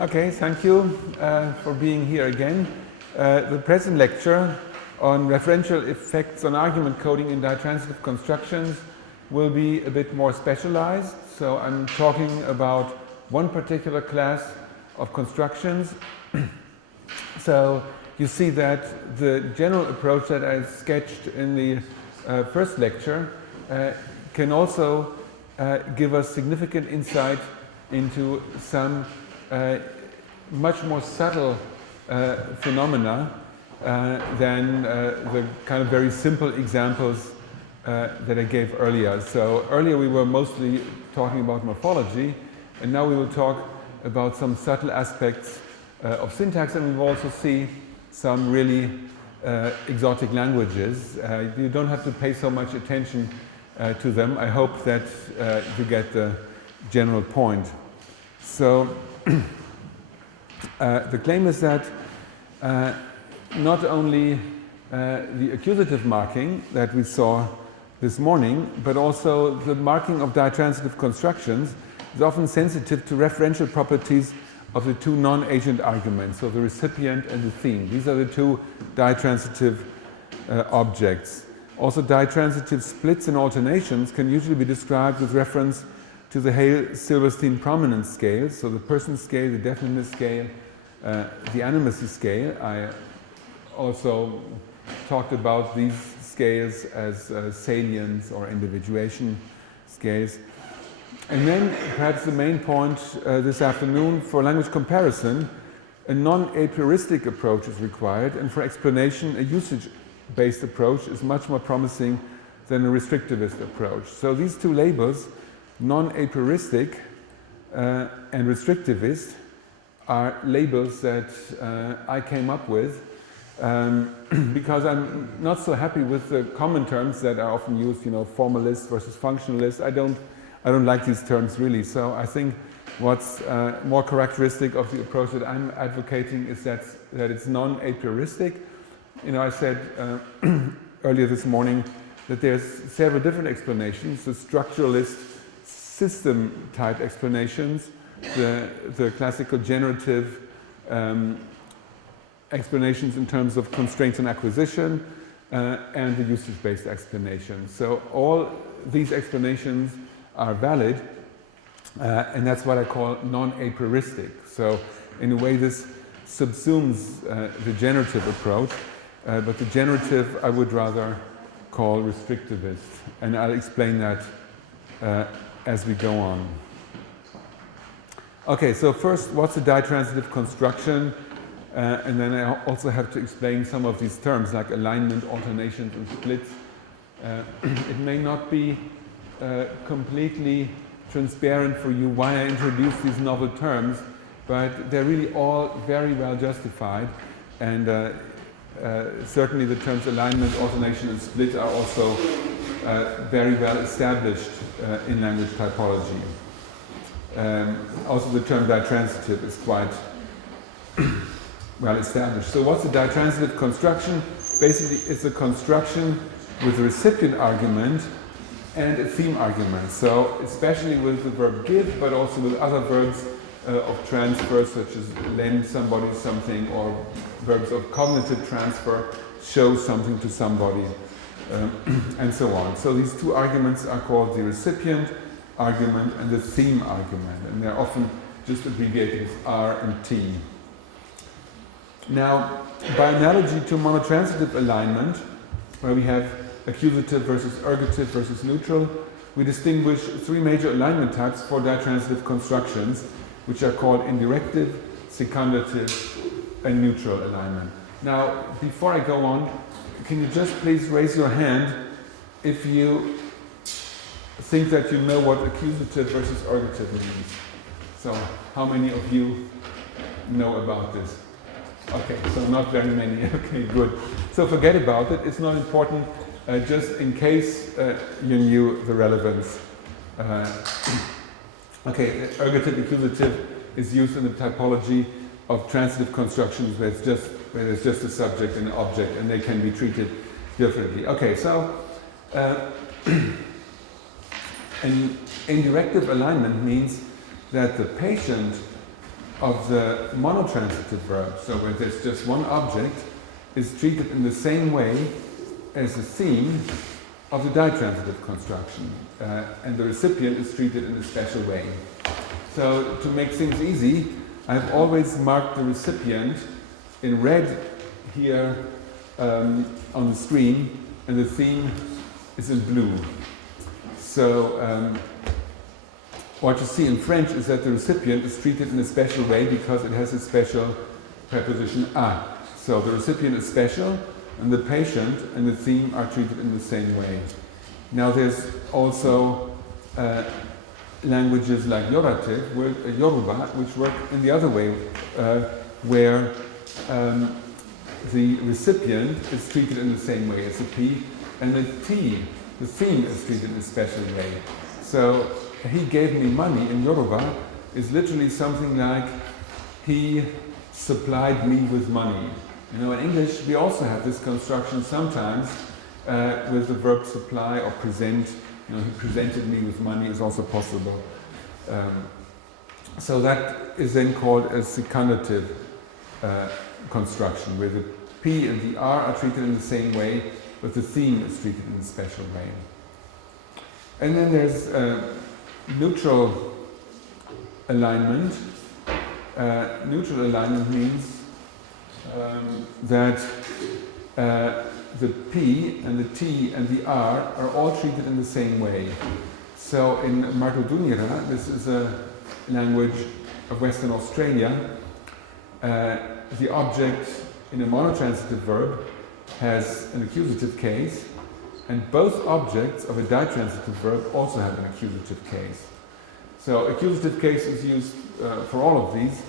Okay, thank you for being here again. The present lecture on referential effects on argument coding in ditransitive constructions will be a bit more specialized. So I'm talking about one particular class of constructions. So you see that the general approach that I sketched in the first lecture can also give us significant insight into some much more subtle phenomena than the kind of very simple examples that I gave earlier. So earlier we were mostly talking about morphology, and now we will talk about some subtle aspects of syntax, and we will also see some really exotic languages. You don't have to pay so much attention to them. I hope that you get the general point. So the claim is that not only the accusative marking that we saw this morning, but also the marking of ditransitive constructions is often sensitive to referential properties of the two non-agent arguments, so the recipient and the theme. These are the two ditransitive objects. Also, ditransitive splits and alternations can usually be described with reference to the Hale-Silverstein prominence scale, so the person scale, the definiteness scale, the animacy scale. I also talked about these scales as salience or individuation scales. And then perhaps the main point this afternoon, for language comparison, a non-a prioristic approach is required, and for explanation, a usage-based approach is much more promising than a restrictivist approach. So these two labels, non-a prioristic and restrictivist, are labels that I came up with because I'm not so happy with the common terms that are often used, formalist versus functionalist. I don't like these terms really. So I think what's more characteristic of the approach that I'm advocating is that it's non-a prioristic. I said earlier this morning that there's several different explanations: the structuralist system type explanations, the classical generative explanations in terms of constraints and acquisition, and the usage-based explanations. So all these explanations are valid, and that's what I call non-a prioristic. So in a way this subsumes the generative approach, but the generative I would rather call restrictivist, and I'll explain that as we go on. Okay, so first, what's a ditransitive construction? And then I also have to explain some of these terms like alignment, alternations, and splits. It may not be completely transparent for you why I introduced these novel terms, but they're really all very well justified, and certainly the terms alignment, alternation, and split are also very well established in language typology. Also the term ditransitive is quite well established. So what's a ditransitive construction? Basically it's a construction with a recipient argument and a theme argument. So especially with the verb give, but also with other verbs of transfer, such as lend somebody something, or verbs of cognitive transfer, show something to somebody, and so on. So these two arguments are called the recipient argument and the theme argument, and they're often just abbreviated as R and T. Now, by analogy to monotransitive alignment, where we have accusative versus ergative versus neutral, we distinguish three major alignment types for ditransitive constructions, which are called indirective, secundative, and neutral alignment. Now, before I go on, can you just please raise your hand if you think that you know what accusative versus ergative means? So, how many of you know about this? Okay, so not very many. Okay, good. So forget about it. It's not important, just in case you knew the relevance. Okay, ergative accusative is used in the typology of transitive constructions where there's just a subject and an object, and they can be treated differently. Okay, so an indirective alignment means that the patient of the monotransitive verb, so where there's just one object, is treated in the same way as the theme of the ditransitive construction, and the recipient is treated in a special way. So to make things easy, I've always marked the recipient in red here on the screen, and the theme is in blue. So what you see in French is that the recipient is treated in a special way because it has a special preposition a. So the recipient is special, and the patient and the theme are treated in the same way. Now there's also languages like Yoruba, which work in the other way, where the recipient is treated in the same way as the P, and the T, the theme, is treated in a special way. So he gave me money in Yoruba is literally something like he supplied me with money. You know, in English we also have this construction sometimes with the verb supply or present. You know, he presented me with money is also possible. So that is then called a secundative construction, where the P and the R are treated in the same way, but the theme is treated in a special way. And then there's neutral alignment. Neutral alignment means that the P and the T and the R are all treated in the same way. So in Martodunira, this is a language of Western Australia, the object in a monotransitive verb has an accusative case, and both objects of a ditransitive verb also have an accusative case. So accusative case is used for all of these,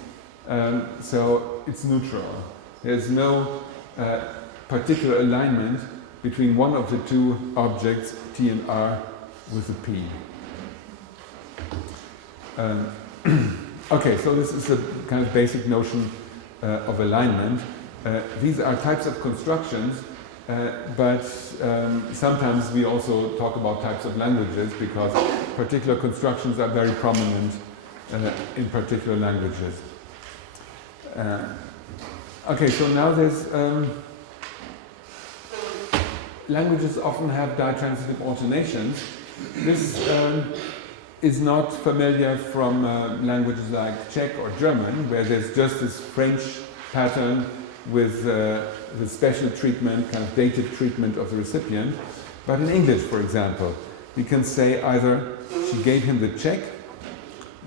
so it's neutral. There's no particular alignment between one of the two objects, T and R, with the P. Okay, so this is a kind of basic notion of alignment. These are types of constructions, but sometimes we also talk about types of languages because particular constructions are very prominent in particular languages. Okay, so now there's languages often have ditransitive alternations. This is not familiar from languages like Czech or German, where there's just this French pattern with the special treatment, kind of dative treatment of the recipient. But in English, for example, we can say either she gave him the check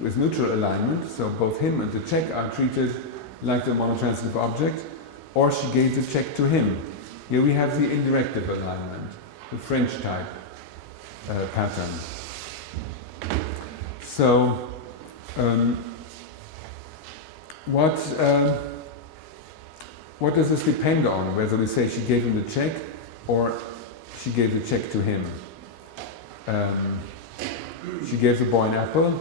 with neutral alignment, so both him and the check are treated like the monotransitive object, or she gave the check to him. Here we have the indirective alignment, the French type pattern. So, what does this depend on? Whether we say she gave him the check or she gave the check to him. She gave the boy an apple,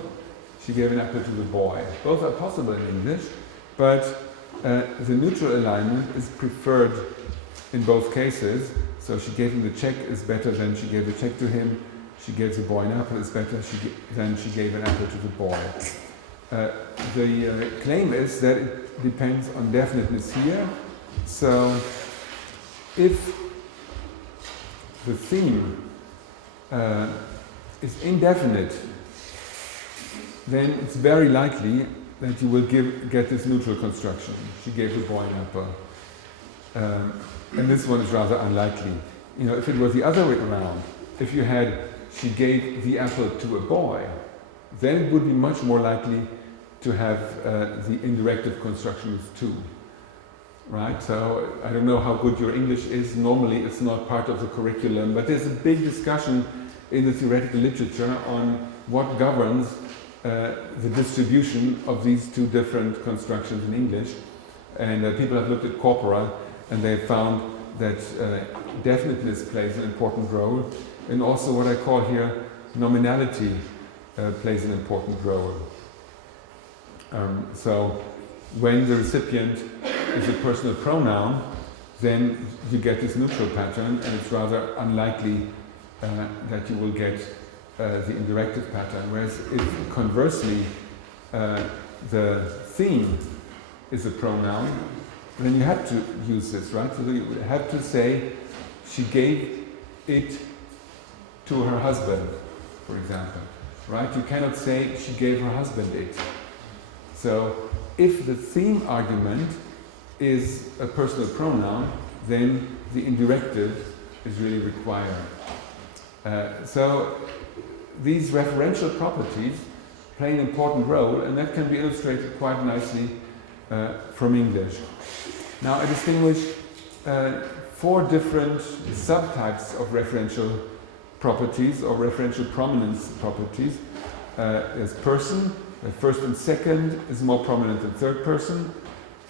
she gave an apple to the boy. Both are possible in English, but the neutral alignment is preferred in both cases. So she gave him the check is better than she gave the check to him. She gave the boy an apple is better than she gave an apple to the boy. The claim is that it depends on definiteness here. So if the theme is indefinite, then it's very likely that you will get this neutral construction. She gave the boy an apple. And this one is rather unlikely. You know, if it were the other way around, if you had she gave the apple to a boy, then it would be much more likely to have the indirective construction with to. Right? So I don't know how good your English is. Normally it's not part of the curriculum, but there's a big discussion in the theoretical literature on what governs the distribution of these two different constructions in English. And people have looked at corpora and they found that definiteness plays an important role, and also what I call here nominality plays an important role. So when the recipient is a personal pronoun, then you get this neutral pattern, and it's rather unlikely that you will get the indirective pattern. Whereas if conversely the theme is a pronoun, then you have to use this, right? So you have to say, she gave it to her husband, for example, right? You cannot say, she gave her husband it. So if the theme argument is a personal pronoun, then the indirective is really required. So these referential properties play an important role, and that can be illustrated quite nicely from English. Now I distinguish 4 different subtypes of referential properties or referential prominence properties. There's person, where first and second is more prominent than third person.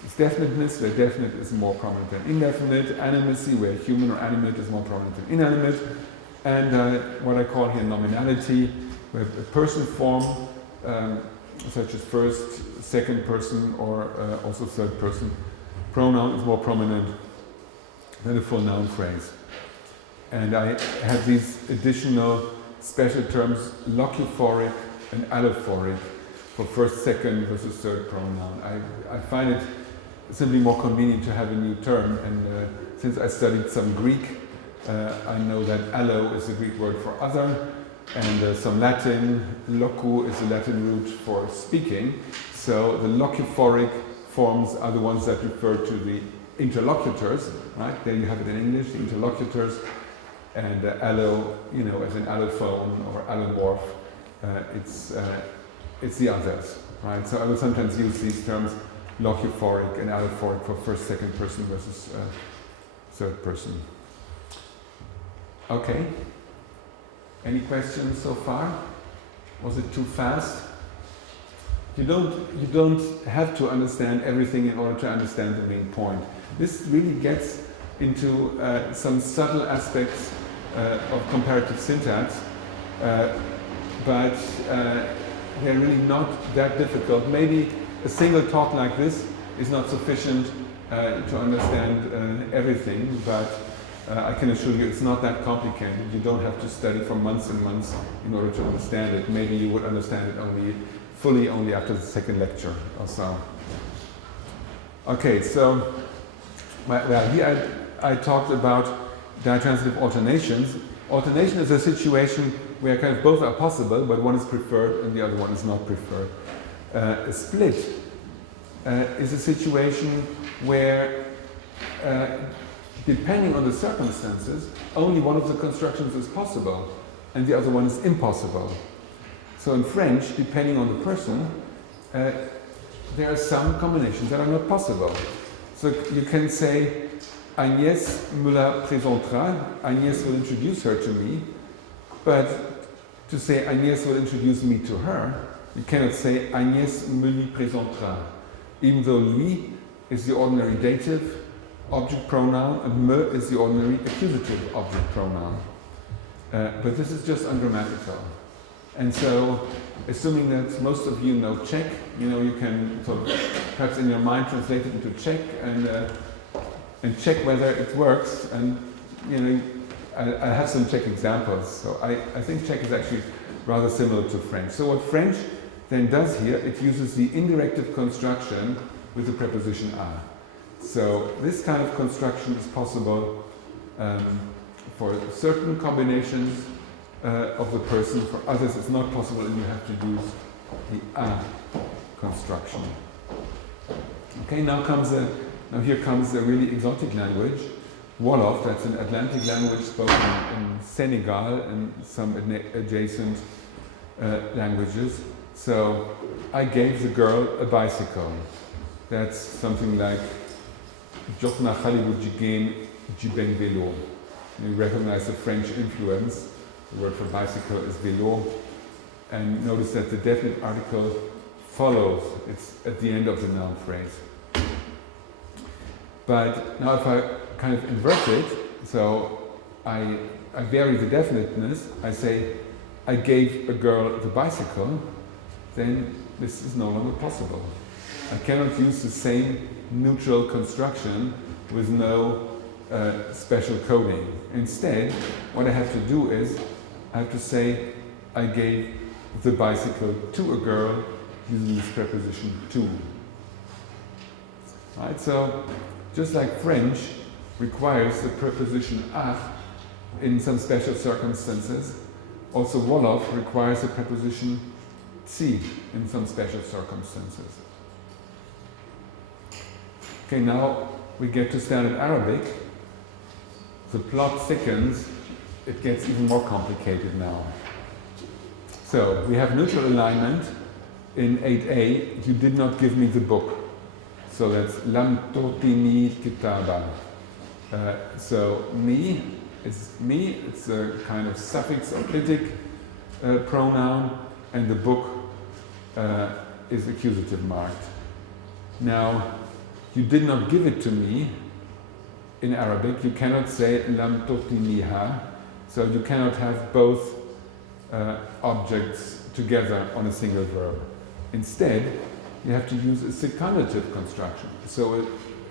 It's definiteness, where definite is more prominent than indefinite. Animacy, where human or animate is more prominent than inanimate. And what I call here nominality, where a person form, such as first, second person, or also third person pronoun is more prominent than a full noun phrase. And I have these additional special terms, locuphoric and allophoric, for first, second versus third pronoun. I find it simply more convenient to have a new term, and since I studied some Greek, I know that allo is the Greek word for other, and some Latin. Locu is the Latin root for speaking. So the locuphoric forms are the ones that refer to the interlocutors, right? There you have it in English, the interlocutors, and allo, as an allophone or allomorph, it's the others, right? So I will sometimes use these terms, locuphoric and allophoric, for first, second person versus third person. Okay. Any questions so far? Was it too fast? You don't have to understand everything in order to understand the main point. This really gets into some subtle aspects of comparative syntax, but they're really not that difficult. Maybe a single talk like this is not sufficient to understand everything, but I can assure you it's not that complicated. You don't have to study for months and months in order to understand it. Maybe you would understand it fully only after the second lecture or so. Okay, so here I talked about ditransitive alternations. Alternation is a situation where kind of both are possible, but one is preferred and the other one is not preferred. A split is a situation where, depending on the circumstances, only one of the constructions is possible and the other one is impossible. So in French, depending on the person, there are some combinations that are not possible. So you can say, Agnès me la présentera, Agnès will introduce her to me, but to say Agnès will introduce me to her, you cannot say Agnès me lui présentera, even though lui is the ordinary dative object pronoun and me is the ordinary accusative object pronoun. But this is just ungrammatical. And so, assuming that most of you know Czech, you can sort of perhaps in your mind translate it into Czech and check whether it works. And I have some Czech examples. So I think Czech is actually rather similar to French. So what French then does here, it uses the indirective construction with the preposition a. So this kind of construction is possible for certain combinations of the person. For others it's not possible, and you have to use the a construction. Okay, now here comes a really exotic language, Wolof. That's an Atlantic language spoken in Senegal and some adjacent languages. So I gave the girl a bicycle. That's something like jox na xale bu jigéen ji benn vélo. You recognize the French influence. The word for bicycle is vélo. And notice that the definite article follows. It's at the end of the noun phrase. But now if I kind of invert it, so I vary the definiteness, I say I gave a girl the bicycle, then this is no longer possible. I cannot use the same neutral construction with no special coding. Instead, what I have to do is, I have to say I gave the bicycle to a girl using this preposition to. Right? So, just like French requires the preposition a in some special circumstances, also Wolof requires the preposition si in some special circumstances. Okay, now we get to Standard Arabic. The plot thickens, it gets even more complicated now. So, we have neutral alignment in 8a, you did not give me the book. So that's lam tu'tini kitaba. So me, it's a kind of suffix or clitic pronoun, and the book is accusative marked. Now, you did not give it to me. In Arabic, you cannot say lam tu'tiniha, so you cannot have both objects together on a single verb. Instead, you have to use a secundative construction. So a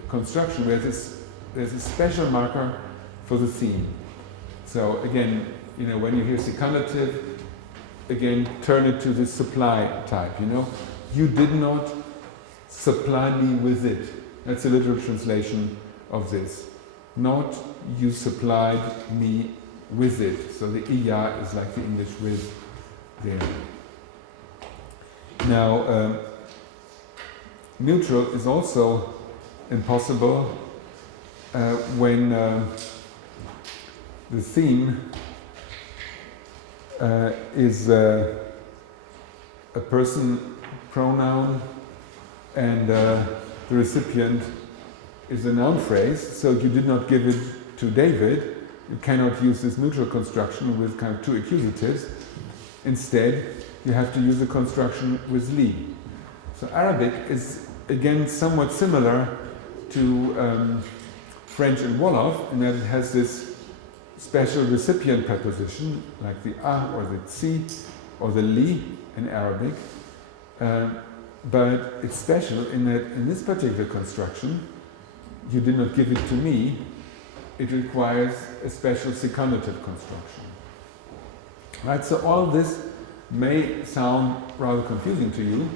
construction where there's a special marker for the theme. So again, when you hear secundative, again, turn it to the supply type, You did not supply me with it. That's a literal translation of this. Not you supplied me with it. So the iya is like the English with there. Now, neutral is also impossible when the theme is a person pronoun and the recipient is a noun phrase, so you did not give it to David. You cannot use this neutral construction with kind of two accusatives. Instead, you have to use a construction with li. So Arabic is again somewhat similar to French and Wolof in that it has this special recipient preposition like the a or the tsi or the li in Arabic, but it's special in that in this particular construction you did not give it to me. It requires a special secundative construction. Right, so all of this may sound rather confusing to you,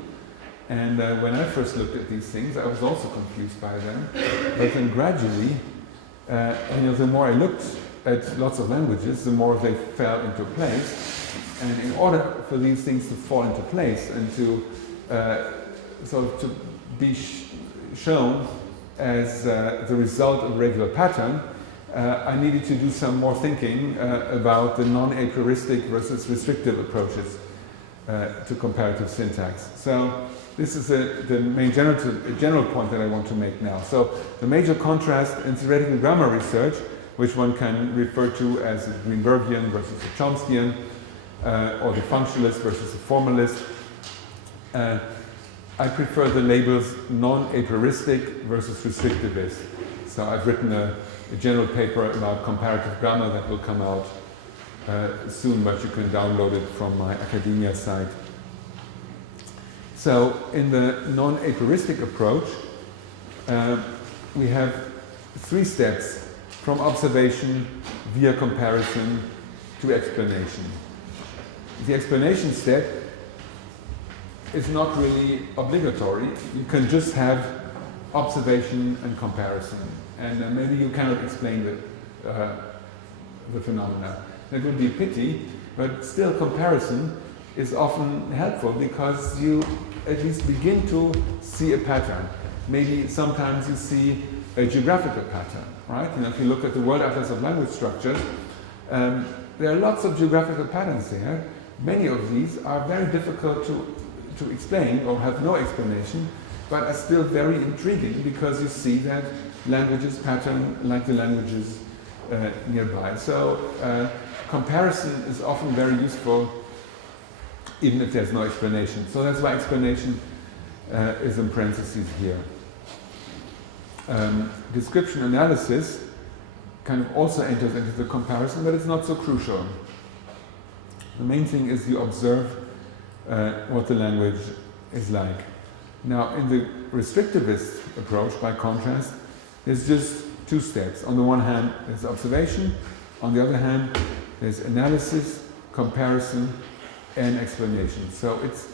and when I first looked at these things I was also confused by them, but then gradually the more I looked at lots of languages, the more they fell into place, and in order for these things to fall into place and to to be shown as the result of a regular pattern, I needed to do some more thinking about the non-aphoristic versus restrictive approaches to comparative syntax. So this is the main general point that I want to make now. So the major contrast in theoretical grammar research, which one can refer to as the Greenbergian versus the Chomskyan, or the functionalist versus the formalist, I prefer the labels non-aphoristic versus restrictivist. So I've written a general paper about comparative grammar that will come out soon, but you can download it from my academia site. So in the non-aphoristic approach, we have 3 steps from observation via comparison to explanation. The explanation step is not really obligatory. You can just have observation and comparison, and maybe you cannot explain the phenomena. That would be a pity, but still comparison is often helpful because you at least begin to see a pattern. Maybe sometimes you see a geographical pattern, right? If you look at the World Atlas of Language Structures, there are lots of geographical patterns there. Many of these are very difficult to explain or have no explanation, but are still very intriguing because you see that languages pattern like the languages nearby. So comparison is often very useful even if there's no explanation. So that's why explanation is in parentheses here. Description analysis kind of also enters into the comparison, but it's not so crucial. The main thing is you observe what the language is like. Now, in the restrictivist approach, by contrast, there's just 2 steps. On the one hand, there's observation. On the other hand, there's analysis, comparison, and explanation. So it's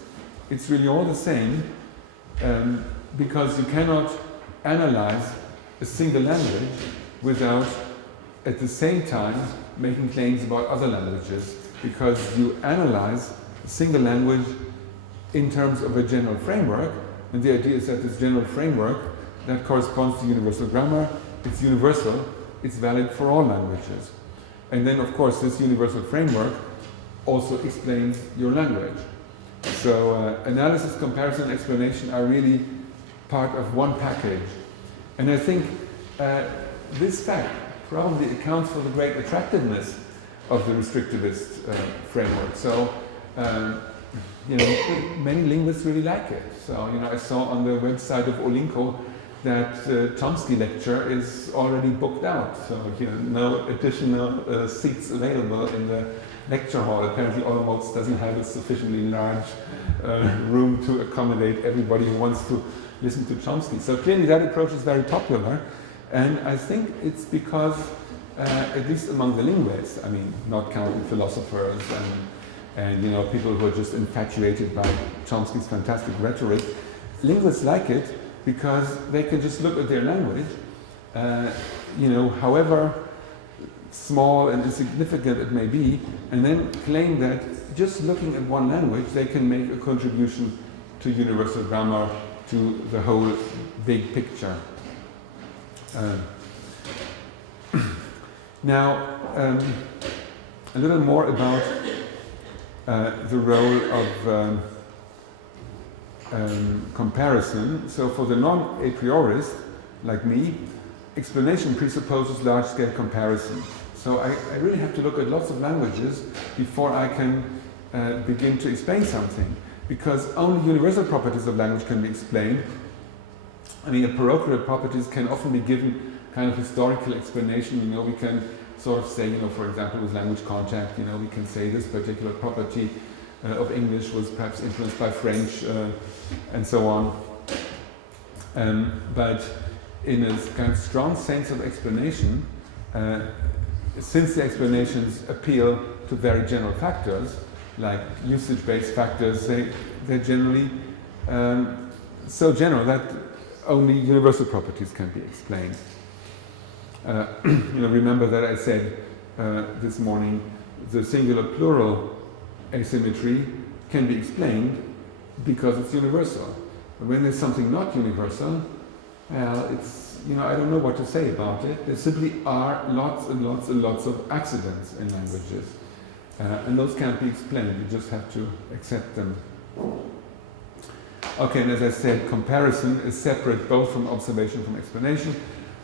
it's really all the same, because you cannot analyze a single language without at the same time making claims about other languages, because you analyze a single language in terms of a general framework, and the idea is that this general framework that corresponds to universal grammar, it's universal, it's valid for all languages. And then of course this universal framework also explains your language. So analysis, comparison, explanation are really part of one package. And I think this fact probably accounts for the great attractiveness of the restrictivist framework. So, many linguists really like it. So, I saw on the website of Olinko that Chomsky lecture is already booked out. So, no additional seats available in the lecture hall. Apparently Olomouc doesn't have a sufficiently large room to accommodate everybody who wants to listen to Chomsky. So clearly that approach is very popular, and I think it's because, at least among the linguists, I mean, not counting philosophers and people who are just infatuated by Chomsky's fantastic rhetoric, linguists like it because they can just look at their language, however small and insignificant it may be, and then claim that just looking at one language they can make a contribution to universal grammar, to the whole big picture. Now, a little more about the role of comparison. So for the non-a priorist, like me, explanation presupposes large-scale comparison. So I really have to look at lots of languages before I can begin to explain something, because only universal properties of language can be explained. I mean, parochial properties can often be given kind of historical explanation. We can sort of say, for example, with language contact, we can say this particular property of English was perhaps influenced by French, and so on. But in a kind of strong sense of explanation, since the explanations appeal to very general factors, like usage-based factors, they're generally so general that only universal properties can be explained. Remember that I said this morning, the singular-plural asymmetry can be explained because it's universal. But when there's something not universal, well, it's, I don't know what to say about it. There simply are lots and lots and lots of accidents in languages. And those can't be explained, you just have to accept them. Okay, and as I said, comparison is separate both from observation and from explanation.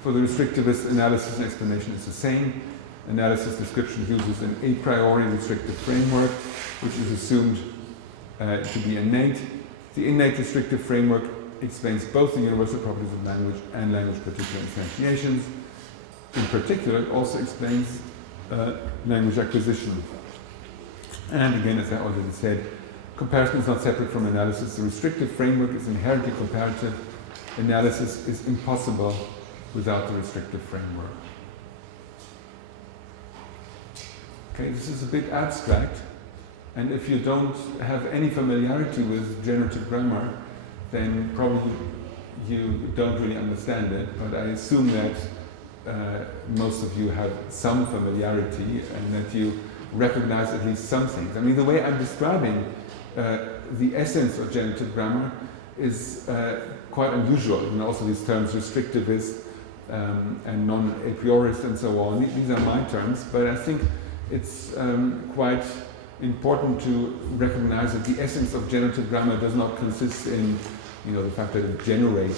For the restrictivist, analysis and explanation is the same. Analysis description uses an a priori restrictive framework, which is assumed to be innate. The innate restrictive framework explains both the universal properties of language and language particular instantiations. In particular, it also explains language acquisition. And again, as I already said, comparison is not separate from analysis. The restrictive framework is inherently comparative. Analysis is impossible without the restrictive framework. Okay, this is a bit abstract, and if you don't have any familiarity with generative grammar, then probably you don't really understand it, but I assume that most of you have some familiarity and that you recognize at least some things. I mean, the way I'm describing the essence of generative grammar is quite unusual. Also these terms, restrictivist and non-a priorist and so on, these are my terms, but I think it's quite important to recognize that the essence of generative grammar does not consist in the fact that it generates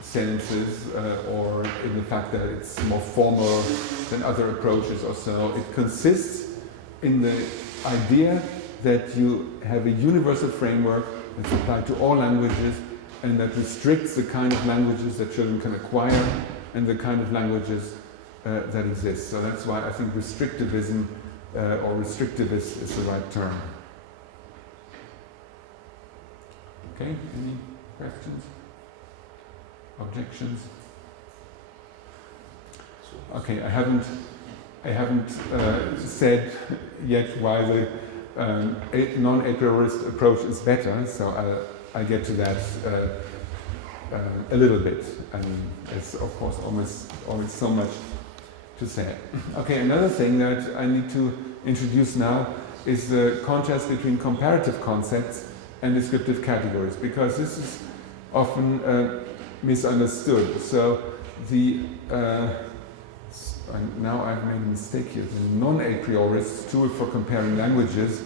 sentences or in the fact that it's more formal than other approaches or so. It consists in the idea that you have a universal framework that's applied to all languages and that restricts the kind of languages that children can acquire and the kind of languages that exist. So that's why I think restrictivism or restrictivist is the right term. Okay, any questions? Objections? Okay, I haven't said yet why the a non-a priorist approach is better, so I'll get to that a little bit. And there's, of course, always so much to say. Okay, another thing that I need to introduce now is the contrast between comparative concepts and descriptive categories, because this is often misunderstood. So now I've made a mistake here. The non-a priorist tool for comparing languages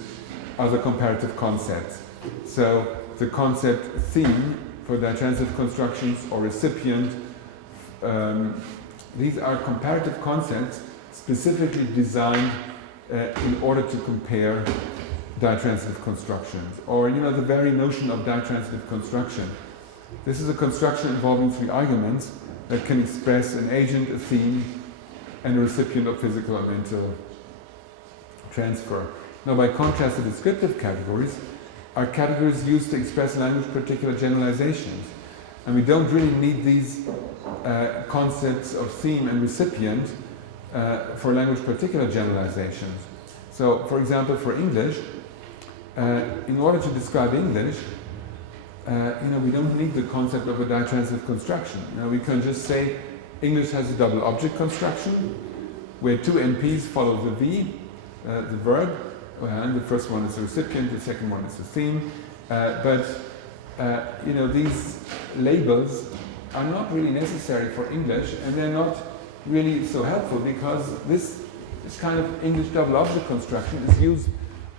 are the comparative concepts. So the concept theme for ditransitive constructions or recipient, these are comparative concepts specifically designed in order to compare ditransitive constructions. Or, the very notion of ditransitive construction. This is a construction involving three arguments that can express an agent, a theme, and a recipient of physical and mental transfer. Now, by contrast, the descriptive categories are categories used to express language particular generalizations. And we don't really need these concepts of theme and recipient for language particular generalizations. So, for example, for English, in order to describe English, we don't need the concept of a ditransitive construction. We can just say English has a double object construction where two NPs follow the V, the verb, and the first one is the recipient, the second one is the theme. But these labels are not really necessary for English, and they're not really so helpful because this kind of English double object construction is used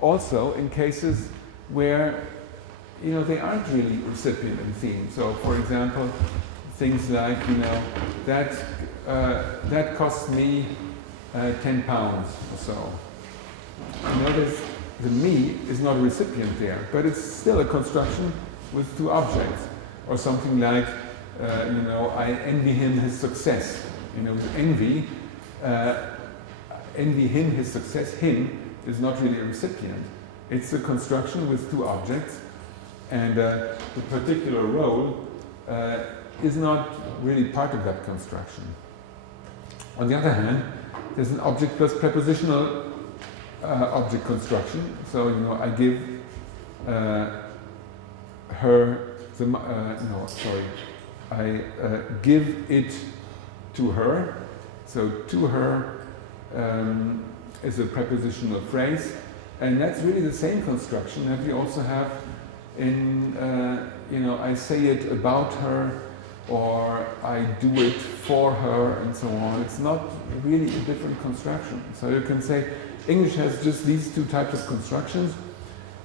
also in cases where they aren't really recipient and theme. So, for example, things like that cost me £10 or so. Notice the me is not a recipient there, but it's still a construction with two objects. Or something like, I envy him his success. Envy him his success. Him is not really a recipient. It's a construction with two objects, and the particular role is not really part of that construction. On the other hand, there's an object plus prepositional object construction. So, I give I give it to her. So, to her is a prepositional phrase, and that's really the same construction that we also have in, I say it about her, or I do it for her, and so on. It's not really a different construction. So you can say English has just these two types of constructions,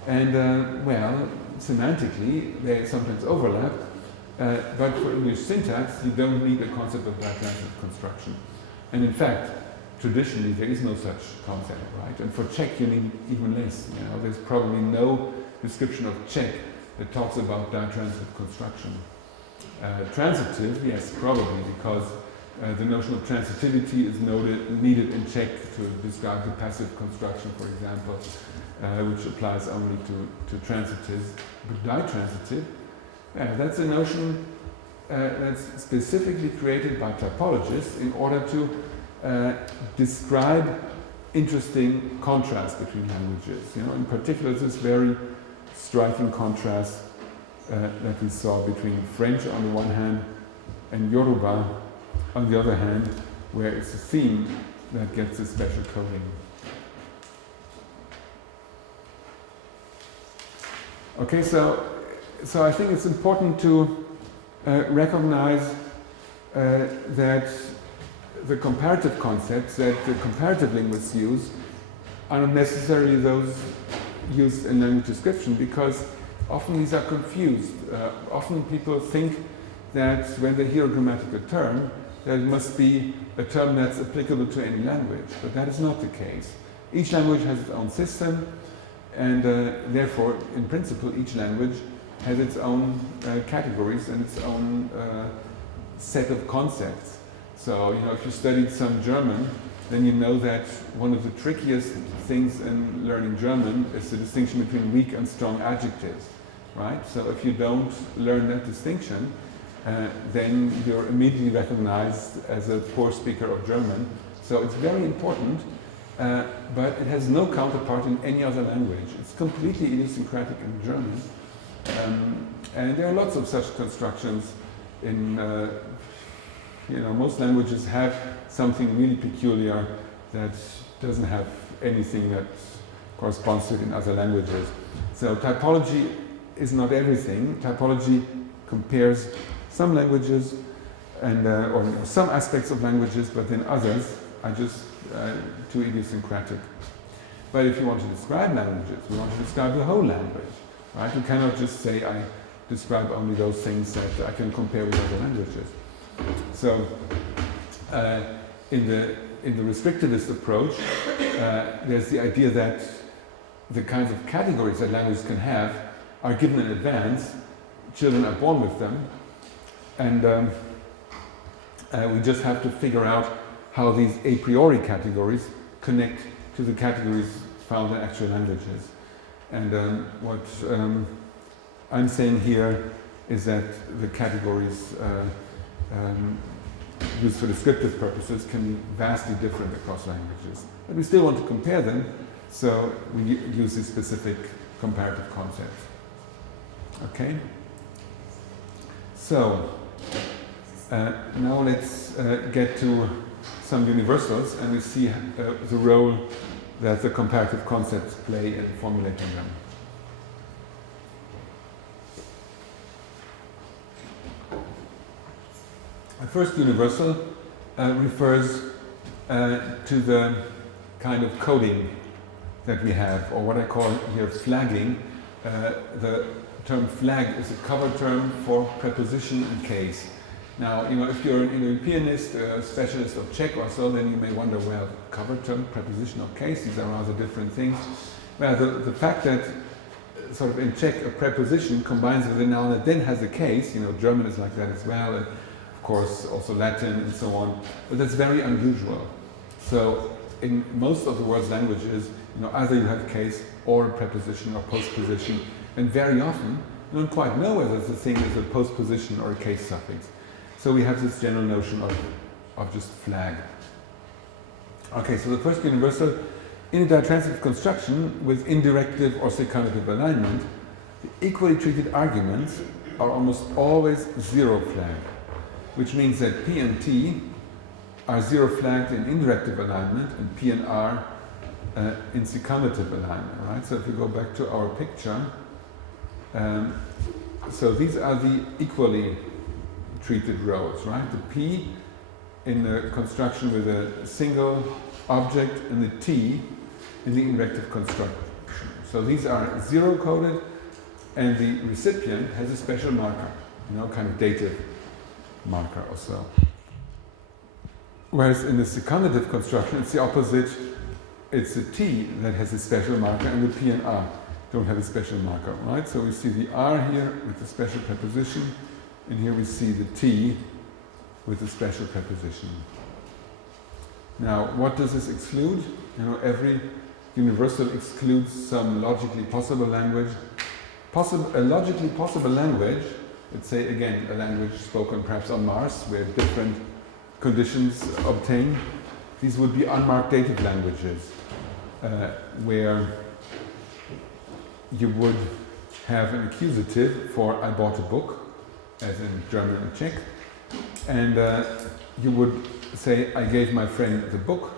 and semantically they sometimes overlap, but for English syntax you don't need a concept of ditransitive construction. And in fact, traditionally there is no such concept, right? And for Czech you need even less. There's probably no description of Czech that talks about ditransitive construction. Transitive, yes, probably, because the notion of transitivity is needed in Czech to describe the passive construction, for example, which applies only to transitives. But ditransitive, that's a notion that's specifically created by typologists in order to describe interesting contrast between languages. In particular, this very striking contrast that we saw between French on the one hand and Yoruba on the other hand, where it's a theme that gets a special coding. Okay, so I think it's important to recognize that the comparative concepts that the comparative linguists use are not necessarily those used in language description, because often these are confused. Often people think that when they hear a grammatical term, that it must be a term that's applicable to any language, but that is not the case. Each language has its own system, and therefore, in principle, each language has its own categories and its own set of concepts. So, if you studied some German, then you know that one of the trickiest things in learning German is the distinction between weak and strong adjectives, right? So if you don't learn that distinction, then you're immediately recognized as a poor speaker of German. So it's very important but it has no counterpart in any other language. It's completely idiosyncratic in German. And there are lots of such constructions in, most languages have something really peculiar that doesn't have anything that corresponds to it in other languages. So typology is not everything. Typology compares some languages and or some aspects of languages, but then others are just too idiosyncratic. But if you want to describe languages, we want to describe the whole language, right? You cannot just say I describe only those things that I can compare with other languages. So in the restrictivist approach, there's the idea that the kinds of categories that languages can have are given in advance. Children are born with them, and we just have to figure out how these a priori categories connect to the categories found in actual languages. And what I'm saying here is that the categories used for descriptive purposes can be vastly different across languages. But we still want to compare them, so we use these specific comparative concepts. Okay? So, now let's get to some universals, and we see the role that the comparative concepts play in formulating them. The first universal refers to the kind of coding that we have, or what I call here flagging. The term flag is a cover term for preposition and case. Now, if you're an Indo-Europeanist, a specialist of Czech or so, then you may wonder, well, cover term, preposition, or case, these are rather different things. Well, the fact that sort of in Czech a preposition combines with a noun that then has a case, German is like that as well, and of course also Latin and so on, but that's very unusual. So in most of the world's languages, either you have a case or a preposition or postposition, and very often you don't quite know whether the thing is a postposition or a case suffix. So we have this general notion of just flag. Okay, so the first universal, in a ditransitive construction with indirective or secundative alignment, the equally treated arguments are almost always zero flag, which means that P and T are zero flagged in indirective alignment and P and R in secundative alignment, right? So if we go back to our picture, so these are the equally treated rows, right? The P in the construction with a single object and the T in the indirective construction. So these are zero coded, and the recipient has a special marker, kind of dative marker or so. Whereas in the secundative construction, it's the opposite. It's the T that has a special marker, and the P and R don't have a special marker, right? So we see the R here with the special preposition, and here we see the T with the special preposition. Now, what does this exclude? Every universal excludes some logically possible language. A logically possible language, let's say again a language spoken perhaps on Mars where different conditions obtain, these would be unmarked dative languages where you would have an accusative for I bought a book, as in German and Czech, and you would say I gave my friend the book.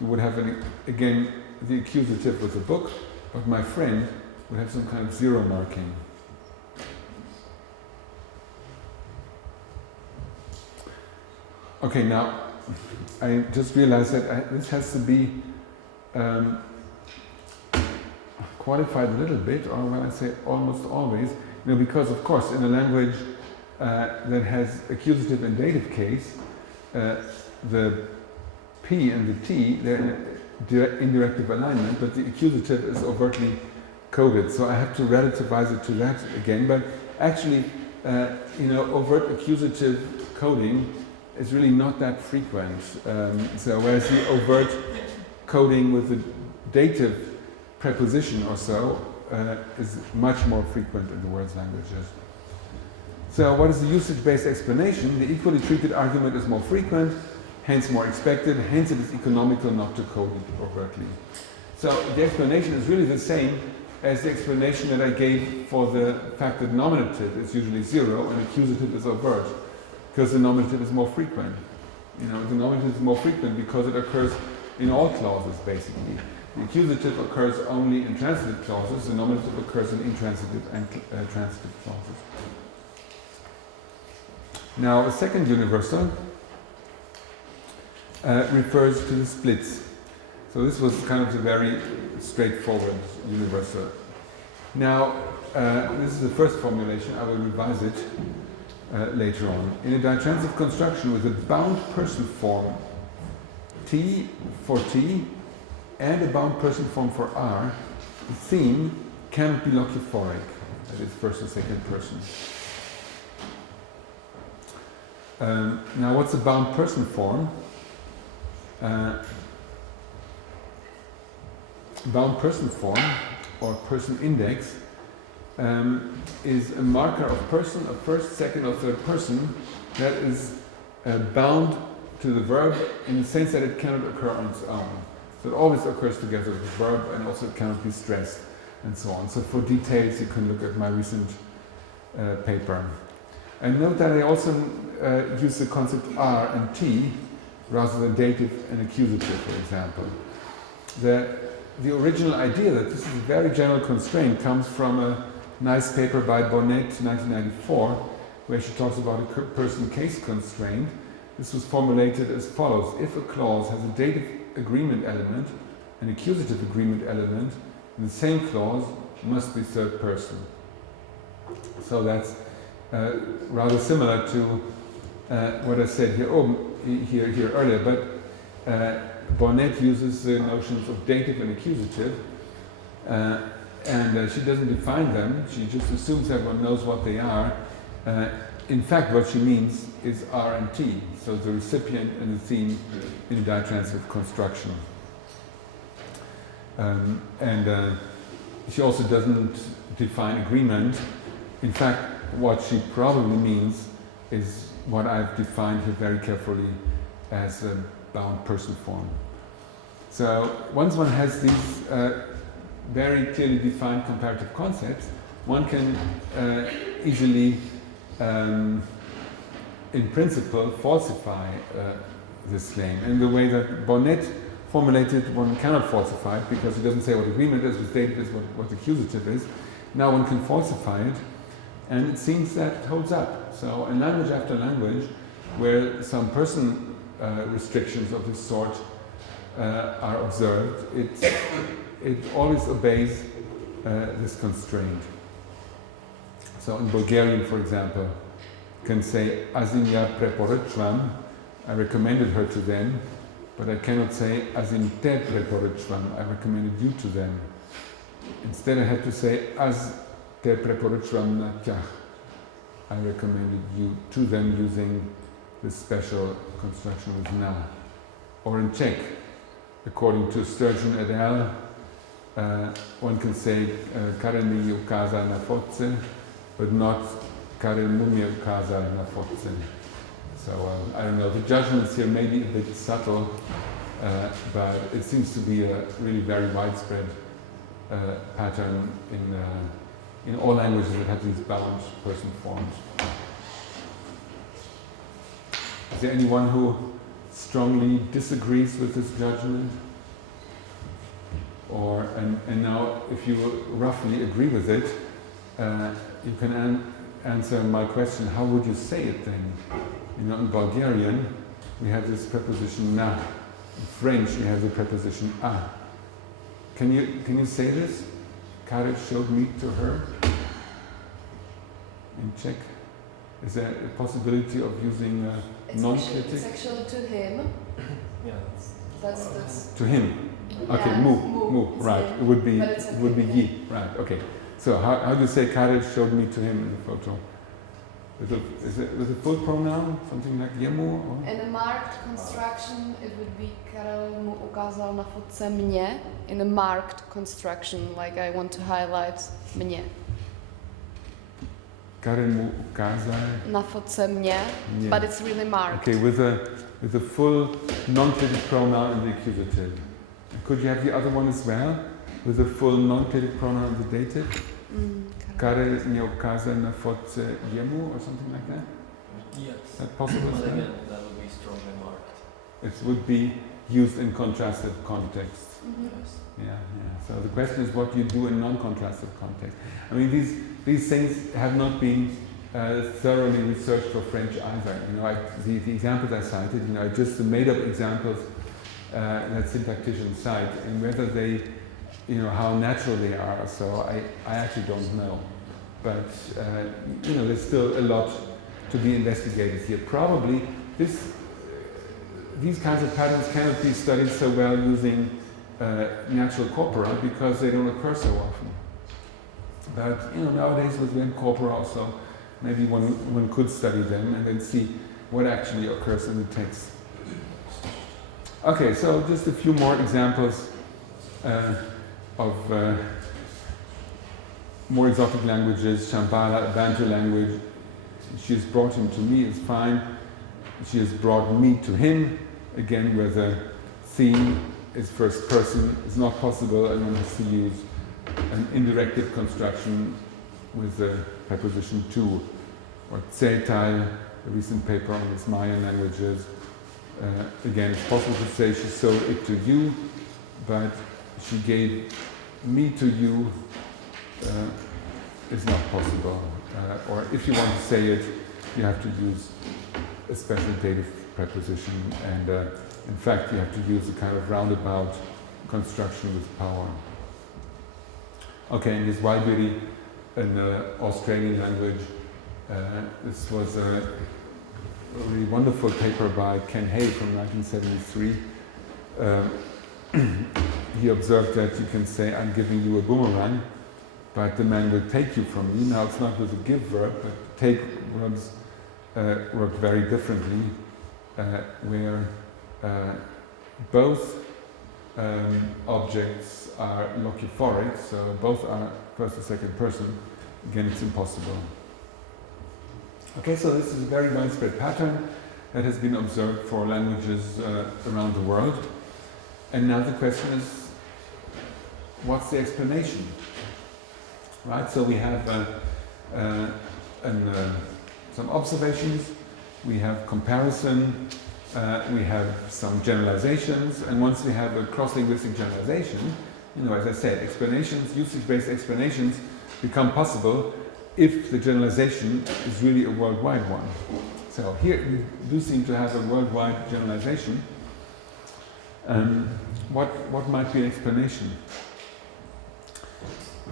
You would have again the accusative with the book, but my friend would have some kind of zero marking. Okay, now I just realized that this has to be qualified a little bit, or when I say almost always, because of course in a language that has accusative and dative case, the P and the T, they're in indirective alignment, but the accusative is overtly coded. So I have to relativize it to that again. But actually, overt accusative coding is really not that frequent. So whereas the overt coding with the dative preposition or so is much more frequent in the world's languages. So what is the usage-based explanation? The equally treated argument is more frequent. hence more expected, hence it is economical not to code it overtly. So the explanation is really the same as the explanation that I gave for the fact that nominative is usually 0 and accusative is overt, because the nominative is more frequent. You know, the nominative is more frequent because it occurs in all clauses, basically. The accusative occurs only in transitive clauses, the nominative occurs in intransitive and transitive clauses. Now, a second universal refers to the splits. So this was kind of the very straightforward universal. Now, this is the first formulation. I will revise it later on. In a ditransitive construction with a bound person form T for T and a bound person form for R, the theme cannot be locuphoric, that is first or second person. Now what's a bound person form? Bound person form, or person index, is a marker of person of first, second or third person that is bound to the verb in the sense that it cannot occur on its own. So it always occurs together with the verb, and also it cannot be stressed, and so on. So for details you can look at my recent paper. And note that I also use the concept R and T rather than dative and accusative, for example. The original idea that this is a very general constraint comes from a nice paper by Bonnet, 1994, where she talks about a person case constraint. This was formulated as follows: if a clause has a dative agreement element, an accusative agreement element, and the same clause must be third person. So that's rather similar to what I said here earlier, but Bonnet uses the notions of dative and accusative, and she doesn't define them. She just assumes everyone knows what they are. In fact, what she means is R and T, so the recipient and the theme in a ditransitive construction. And she also doesn't define agreement. In fact, what she probably means is what I've defined here very carefully as a bound person form. So once one has these very clearly defined comparative concepts, one can easily, in principle, falsify this claim. And the way that Bonnet formulated, one cannot falsify it because he doesn't say what agreement is, what dative is, what accusative is. Now one can falsify it, and it seems that it holds up. So in language after language, where some person restrictions of this sort are observed, it always obeys this constraint. So in Bulgarian, for example, can say "Azim ja preporučujem," I recommended her to them, but I cannot say "Azim te preporučujem," I recommended you to them. Instead, I had to say "Az te preporučujem na tях," I recommended you to them using this special construction with na. Or in Czech, according to Sturgeon et al., one can say "Karel mi ukázal na fotce," but not "Karel mu mě ukázal na fotce." So I don't know, the judgments here may be a bit subtle, but it seems to be a really very widespread pattern in all languages that have these bound person forms. Is there anyone who strongly disagrees with this judgment? Or and now, if you roughly agree with it, you can answer my question: how would you say it then? You know, in Bulgarian, we have this preposition na. In French, we have the preposition a. Can you say this? Karel showed me to her. In Czech, is there a possibility of using non-critic? It's actually to him. Yeah, That's to him. Okay, yeah, mu. Right. It would be okay. ye. Right. Okay. So how do you say Karel showed me to him in the photo? Is it with a full pronoun, something like jemu? Or? In a marked construction, it would be Karel mu ukázal na fotce mě. In a marked construction, like I want to highlight mě. Care mu ukázal. na fotce mě, Yeah. but it's really marked. Okay, with a full non-clitic pronoun in the accusative. Could you have the other one as well? With a full non-clitic pronoun in the dative? Care mě ukázal na fotce jemu or something like that? Yes. Is that possible? But as well? again, that would be strongly marked. It would be used in contrastive context. Yes. Yeah. So the question is what you do in non-contrastive context. I mean, these things have not been thoroughly researched for French either. You know, the examples I cited, you know, are just the made-up examples that syntacticians cite, and whether they, you know, how natural they are. So I actually don't know. But you know, there's still a lot to be investigated here. Probably these kinds of patterns cannot be studied so well using natural corpora because they don't occur so often. But you know, nowadays with word corpora also, maybe one could study them and then see what actually occurs in the text. Okay, so just a few more examples of more exotic languages. Shambhala, a Bantu language. She has brought him to me, is fine. She has brought me to him, again where the theme is first person, is not possible, and one has to use an indirective construction with the preposition to. Or Tsetai, a recent paper on these Mayan languages. Again, it's possible to say she sold it to you, but she gave me to you is not possible. Or if you want to say it, you have to use a special dative preposition, and in fact you have to use a kind of roundabout construction with power. Okay, in this Waibiri, an Australian language, this was a really wonderful paper by Ken Hay from 1973. He observed that you can say, I'm giving you a boomerang, but the man will take you from me. Now it's not with a give verb, but take verbs work very differently, where both objects are locuphoric, so both are first or second person. Again, it's impossible. Okay, so this is a very widespread pattern that has been observed for languages around the world. And now the question is, what's the explanation? Right, so we have some observations, we have comparison, we have some generalizations, and once we have a cross-linguistic generalization, you know, as I said, explanations, usage-based explanations become possible if the generalization is really a worldwide one. So here we do seem to have a worldwide generalization. What might be an explanation?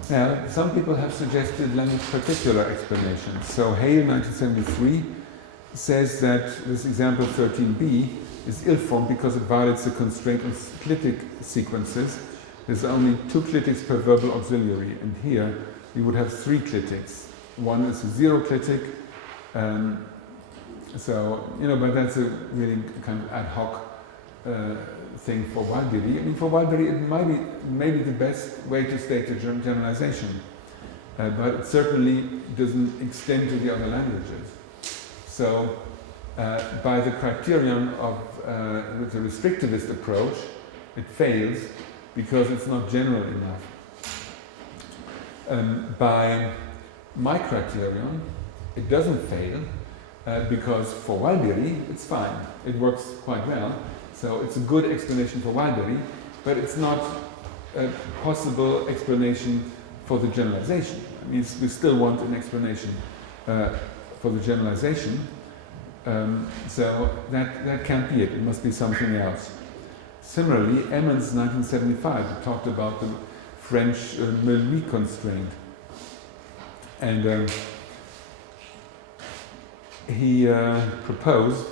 Now, some people have suggested language-particular explanations. So Hale, 1973, says that this example 13b is ill-formed because it violates the constraint of clitic sequences. There's only 2 clitics per verbal auxiliary, and here we would have 3 clitics. One is a 0 clitic, so, you know, but that's a really kind of ad hoc thing for Waibiri. I mean, for Waibiri it might be maybe the best way to state a generalization, but it certainly doesn't extend to the other languages. So, by the criterion of with the restrictivist approach, it fails because it's not general enough. By my criterion, it doesn't fail because for Waibiri it's fine. It works quite well. So it's a good explanation for Waibiri, but it's not a possible explanation for the generalization. I mean, we still want an explanation for the generalization. So that can't be it. It must be something else. Similarly, Emmons, 1975, talked about the French Meuli constraint. And he proposed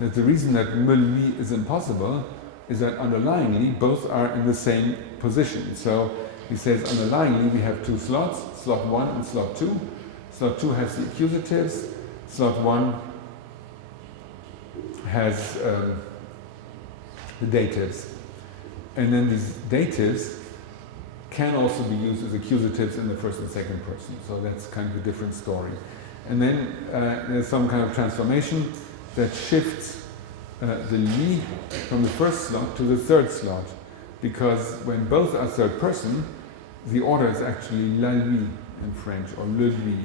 that the reason that Meuli is impossible is that underlyingly both are in the same position. So he says underlyingly we have 2 slots, slot 1 and slot 2. Slot 2 has the accusatives, slot 1 has the datives. And then these datives can also be used as accusatives in the first and second person. So that's kind of a different story. And then there's some kind of transformation that shifts the li from the first slot to the third slot, because when both are third person, the order is actually la lui in French, or le lui.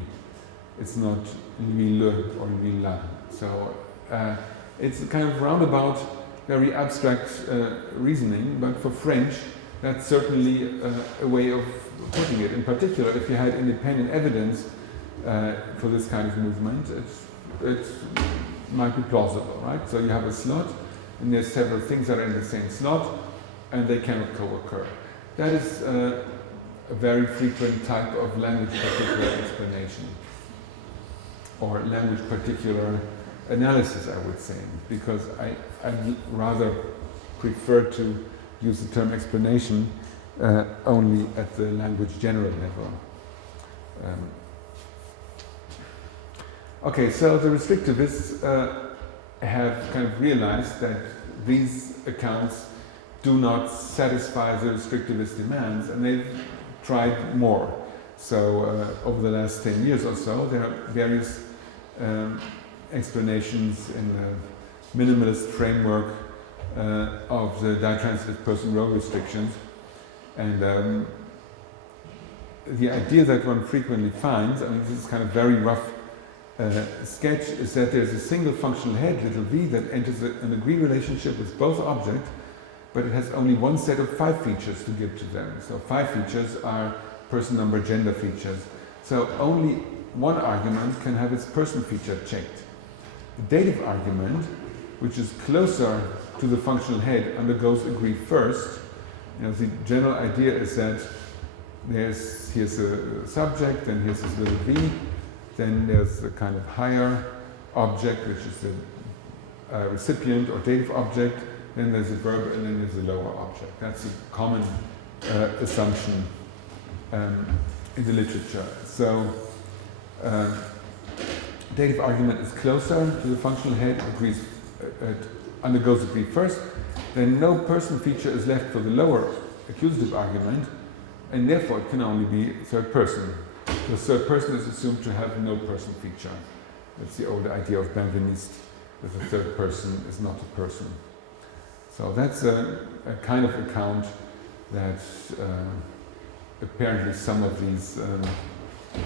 It's not lui le or lui la. So it's a kind of roundabout, very abstract reasoning, but for French, that's certainly a way of putting it. In particular, if you had independent evidence for this kind of movement, it might be plausible, right? So you have a slot, and there's several things that are in the same slot, and they cannot co-occur. That is a very frequent type of language particular explanation, or language particular analysis, I would say, because I rather prefer to use the term explanation only at the language general level. Okay, so the restrictivists have kind of realized that these accounts do not satisfy the restrictivist demands, and they've tried more. So over the last 10 years or so, there are various explanations in the minimalist framework of the ditransitive person role restrictions. And the idea that one frequently finds, I mean, this is kind of very rough sketch, is that there's a single functional head, little v, that enters an agree relationship with both objects, but it has only one set of 5 features to give to them. So 5 features are person, number, gender features. So only one argument can have its person feature checked. The dative argument, which is closer to the functional head, undergoes agree first. You know, the general idea is that here's a subject, and here's this little v, then there's the kind of higher object, which is the recipient or dative object, then there's a verb, and then there's a lower object. That's a common assumption in the literature. So dative argument is closer to the functional head, undergoes agree first, then no person feature is left for the lower accusative argument, and therefore it can only be third person. The third person is assumed to have no person feature. That's the old idea of Benveniste, that the third person is not a person. So that's a kind of account that apparently some of these,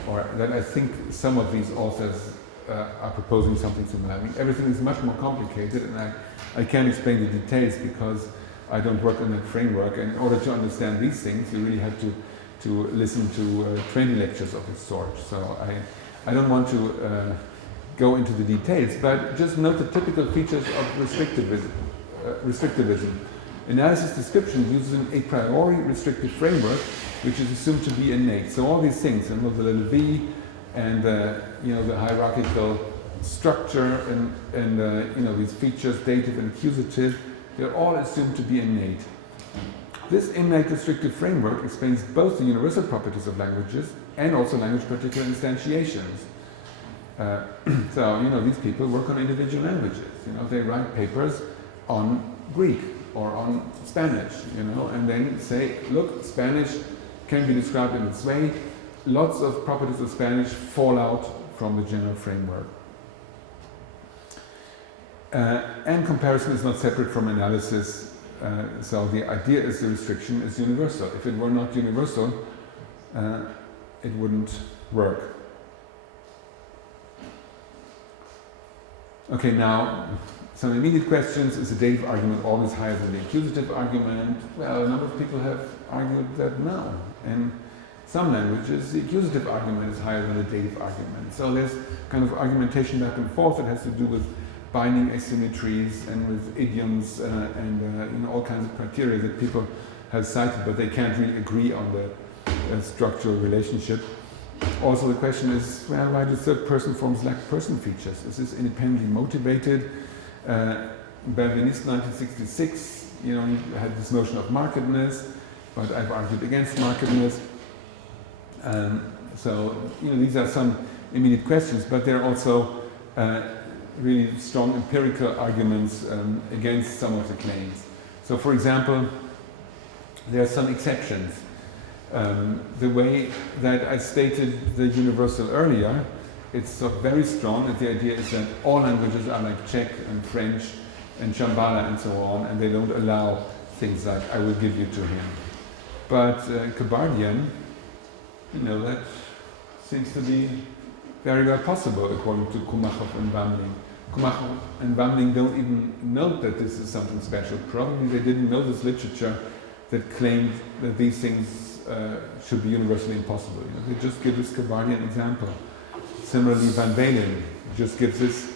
or that I think some of these authors are proposing something similar. I mean, everything is much more complicated, and I can't explain the details because I don't work on that framework. And in order to understand these things, you really have to listen to training lectures of this sort. So I don't want to go into the details, but just note the typical features of restrictivism. Analysis description uses an a priori restrictive framework, which is assumed to be innate. So all these things, and the little v, and the hierarchical structure, and these features, dative and accusative, they're all assumed to be innate. This innate restrictive framework explains both the universal properties of languages and also language particular instantiations. So these people work on individual languages. They write papers on Greek or on Spanish, and then say, look, Spanish can be described in this way. Lots of properties of Spanish fall out from the general framework. And comparison is not separate from analysis. So the idea is the restriction is universal. If it were not universal, it wouldn't work. Okay, now some immediate questions. Is the dative argument always higher than the accusative argument? Well, a number of people have argued that no. In some languages, the accusative argument is higher than the dative argument. So there's kind of argumentation back and forth that has to do with binding asymmetries and with idioms and all kinds of criteria that people have cited, but they can't really agree on the structural relationship. Also, the question is, well, why do third-person forms lack person features? Is this independently motivated? Benveniste, 1966, he had this notion of markedness, but I've argued against markedness. So, these are some immediate questions, but there are also really strong empirical arguments against some of the claims. So, for example, there are some exceptions. The way that I stated the universal earlier it's sort of very strong, and the idea is that all languages are like Czech and French and Shambhala and so on, and they don't allow things like "I will give you to him." But Kabardian, that seems to be very well possible according to Kumachov and Wamling. Kumachov and Wamling don't even note that this is something special. Probably they didn't know this literature that claimed that these things should be universally impossible. They just give this Kabardian example. Similarly, Van Valen just gives this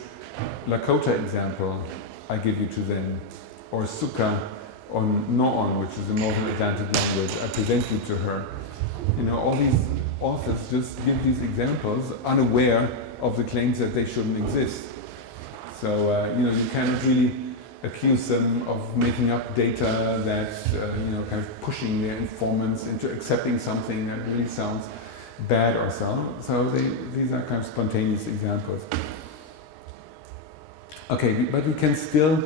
Lakota example, "I give you to them," or Sukha on Noon, which is a Northern Atlantic language, "I present you to her." All these authors just give these examples unaware of the claims that they shouldn't exist. So, you cannot really accuse them of making up data that, kind of pushing their informants into accepting something that really sounds bad or so. So these are kind of spontaneous examples. Okay, but we can still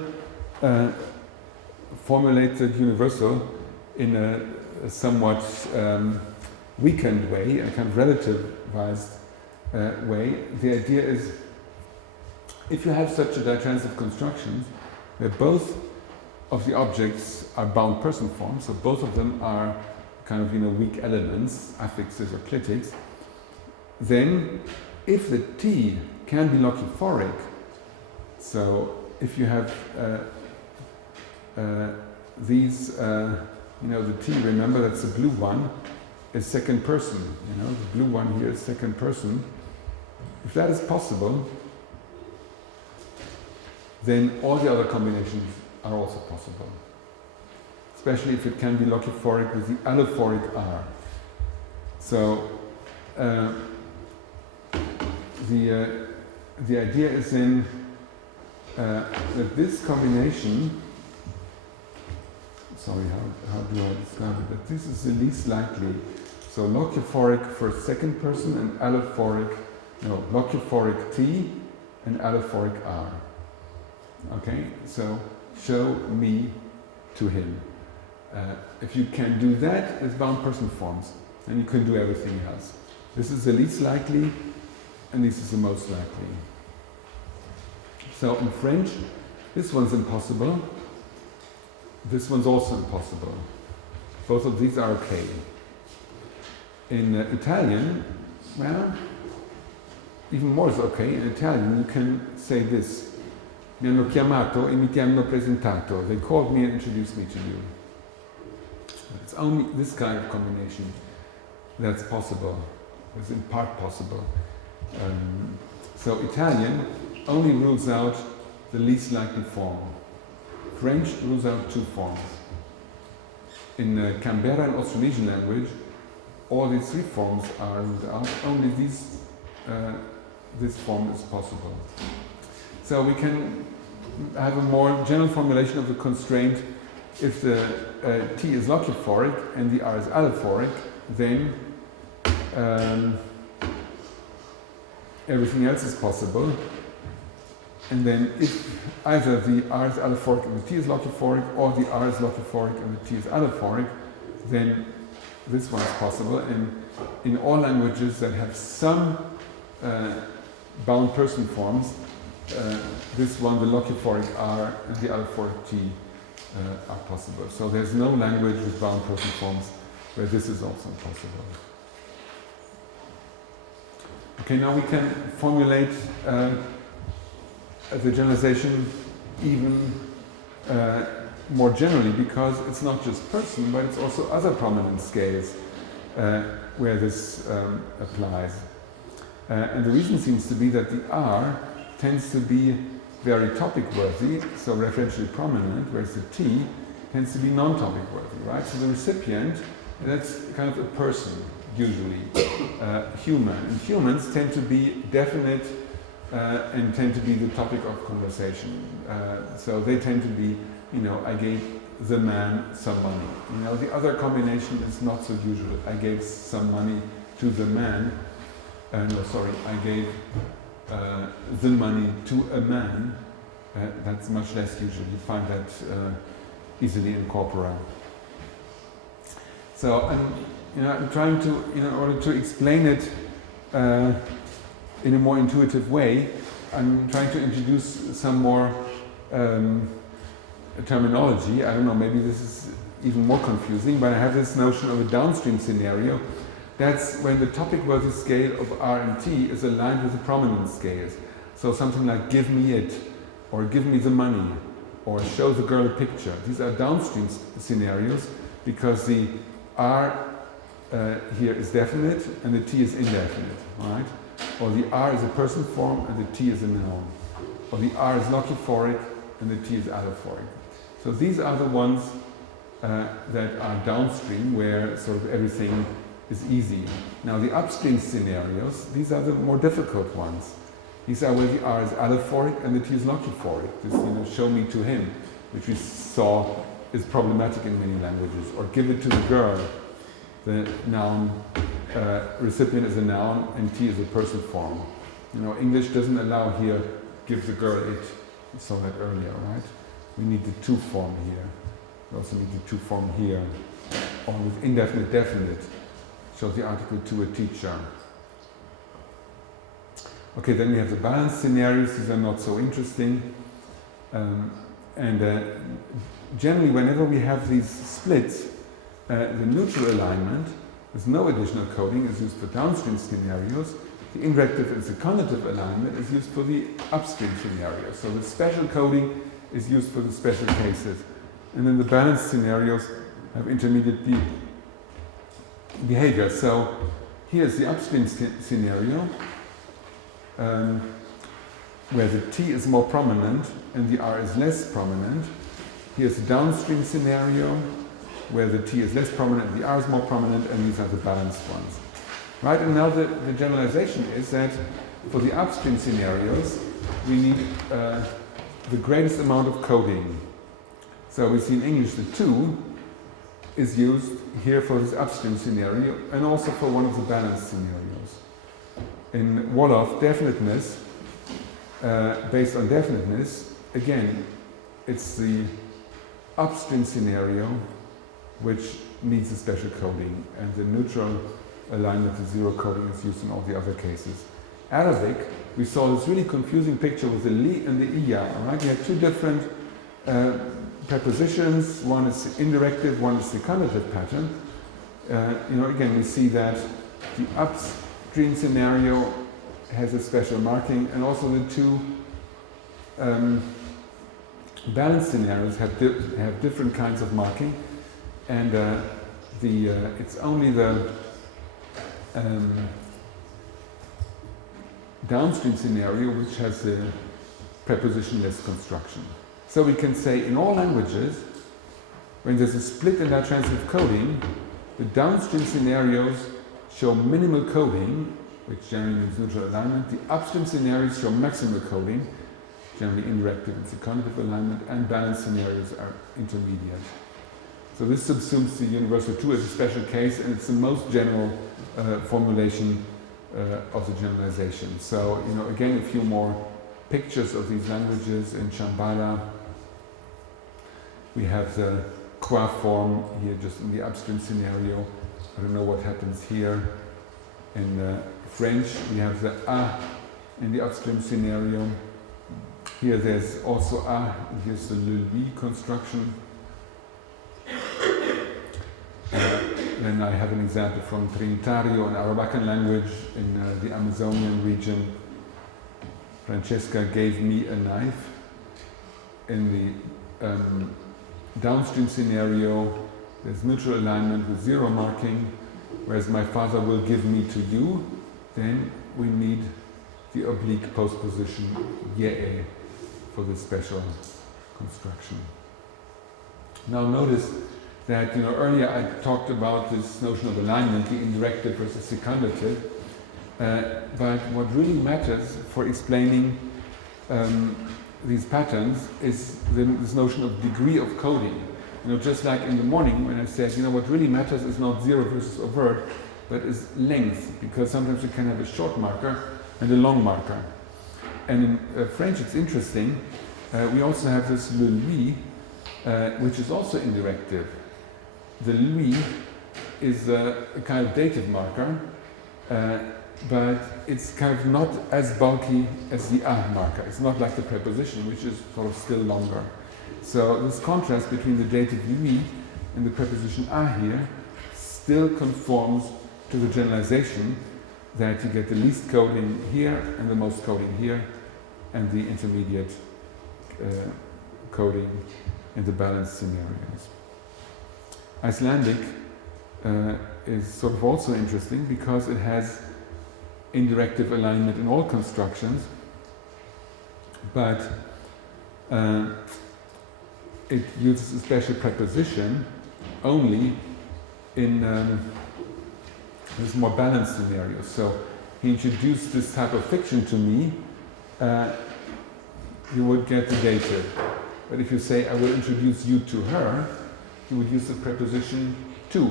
formulate the universal in a somewhat weakened way, a kind of relativized way. The idea is, if you have such a ditransitive construction, where both of the objects are bound person forms, so both of them are kind of weak elements, affixes or clitics, then if the T can be locuphoric, so if you have these, the T, remember that's the blue one, is second person, the blue one here is second person. If that is possible, then all the other combinations are also possible. Especially if it can be locuphoric with the allophoric R. So the idea is then that this combination, sorry, how do I describe it? That this is the least likely. So locuphoric for second person and locuphoric T and allophoric R. Okay, so show me to him. If you can do that with bound person forms, then you can do everything else. This is the least likely, and this is the most likely. So in French, this one's impossible. This one's also impossible. Both of these are okay. In Italian, well, even more is okay. In Italian, you can say this. Mi hanno chiamato e mi ti hanno presentato. They called me and introduced me to you. It's only this kind of combination that's possible. It's in part possible. So Italian only rules out the least likely form. French rules out two forms. In Canberra and Austronesian language, all these three forms are ruled out. Only this form is possible. So we can have a more general formulation of the constraint. If the T is locuphoric and the R is allophoric, then everything else is possible. And then if either the R is allophoric and the T is locuphoric, or the R is locuphoric and the T is allophoric, then this one is possible. And in all languages that have some bound person forms, this one, the locuphoric R and the allophoric T, are possible. So there's no language with bound person forms where this is also possible. Okay, now we can formulate the generalization even more generally, because it's not just person, but it's also other prominent scales where this applies. And the reason seems to be that the R tends to be very topic-worthy, so referentially prominent, whereas the T tends to be non-topic-worthy, right? So the recipient, that's kind of a person, usually, human. And humans tend to be definite and tend to be the topic of conversation. So they tend to be, I gave the man some money. The other combination is not so usual. I gave some money to the man. I gave the money to a man. That's much less usual. You find that easily in corpora. So I'm trying to, in order to explain it in a more intuitive way, I'm trying to introduce some more terminology. I don't know, maybe this is even more confusing, but I have this notion of a downstream scenario. That's when the topic worthy scale of R and T is aligned with the prominence scales. So something like give me it, or give me the money, or show the girl a picture. These are downstream scenarios because the R here is definite and the T is indefinite, right? Or the R is a person form and the T is a noun. Or the R is locuphoric and the T is allophoric. So these are the ones that are downstream, where sort of everything is easy. Now the upstream scenarios, these are the more difficult ones. These are where the R is allophoric and the T is locuphoric. This, show me to him, which we saw is problematic in many languages. Or give it to the girl. The noun recipient is a noun and T is a person form. English doesn't allow here give the girl it. We saw that earlier, right? We need the to form here. We also need the to form here. Or with indefinite definite, shows the article to a teacher. Okay, then we have the balanced scenarios. These are not so interesting. Generally, whenever we have these splits, the neutral alignment with no additional coding is used for downstream scenarios. The indirective and secundative alignment is used for the upstream scenarios. So the special coding is used for the special cases. And then the balanced scenarios have intermediate behavior. So here's the upstream scenario, where the T is more prominent and the R is less prominent. Here's the downstream scenario, where the T is less prominent and the R is more prominent, and these are the balanced ones. Right, and now the generalization is that for the upstream scenarios, we need the greatest amount of coding. So we see in English the to is used here for this upstream scenario and also for one of the balanced scenarios. In Wolof, definiteness, based on definiteness, again, it's the upstream scenario which needs a special coding, and the neutral alignment with zero coding is used in all the other cases. Arabic, we saw this really confusing picture with the li and the iya, right? You had two different prepositions. One is the indirective, one is the secundative pattern. Again, we see that the upstream scenario has a special marking, and also the two balanced scenarios have different kinds of marking, and it's only the downstream scenario which has the prepositionless construction. So we can say in all languages, when there's a split in ditransitive coding, the downstream scenarios show minimal coding, which generally means neutral alignment. The upstream scenarios show maximal coding, generally indirective and secundative alignment, and balanced scenarios are intermediate. So this subsumes the universal two as a special case, and it's the most general formulation of the generalization. So, again, a few more pictures of these languages. In Shambhala, we have the qua form here just in the upstream scenario. I don't know what happens here. In French, we have the a in the upstream scenario. Here there's also a, here's the le lui construction. Then I have an example from Trinitario, an Arawakan language in the Amazonian region. Francesca gave me a knife. In the downstream scenario, there's neutral alignment with zero marking, whereas my father will give me to you. Then we need the oblique postposition ye for this special construction. Now notice that earlier I talked about this notion of alignment, the indirective versus secundative, but what really matters for explaining these patterns is this notion of degree of coding. Just like in the morning when I said, what really matters is not zero versus overt, but is length, because sometimes you can have a short marker and a long marker. And in French it's interesting, we also have this le lui, which is also indirective. The lui is a kind of dative marker, but it's kind of not as bulky as the a marker. It's not like the preposition, which is sort of still longer. So this contrast between the dative lui and the preposition a here still conforms to the generalization that you get the least coding here and the most coding here, and the intermediate coding in the balanced scenarios. Icelandic is sort of also interesting because it has indirective alignment in all constructions, but it uses a special preposition only in this more balanced scenario. So he introduced this type of fiction to me, you would get the dative. But if you say, I will introduce you to her, you would use the preposition to.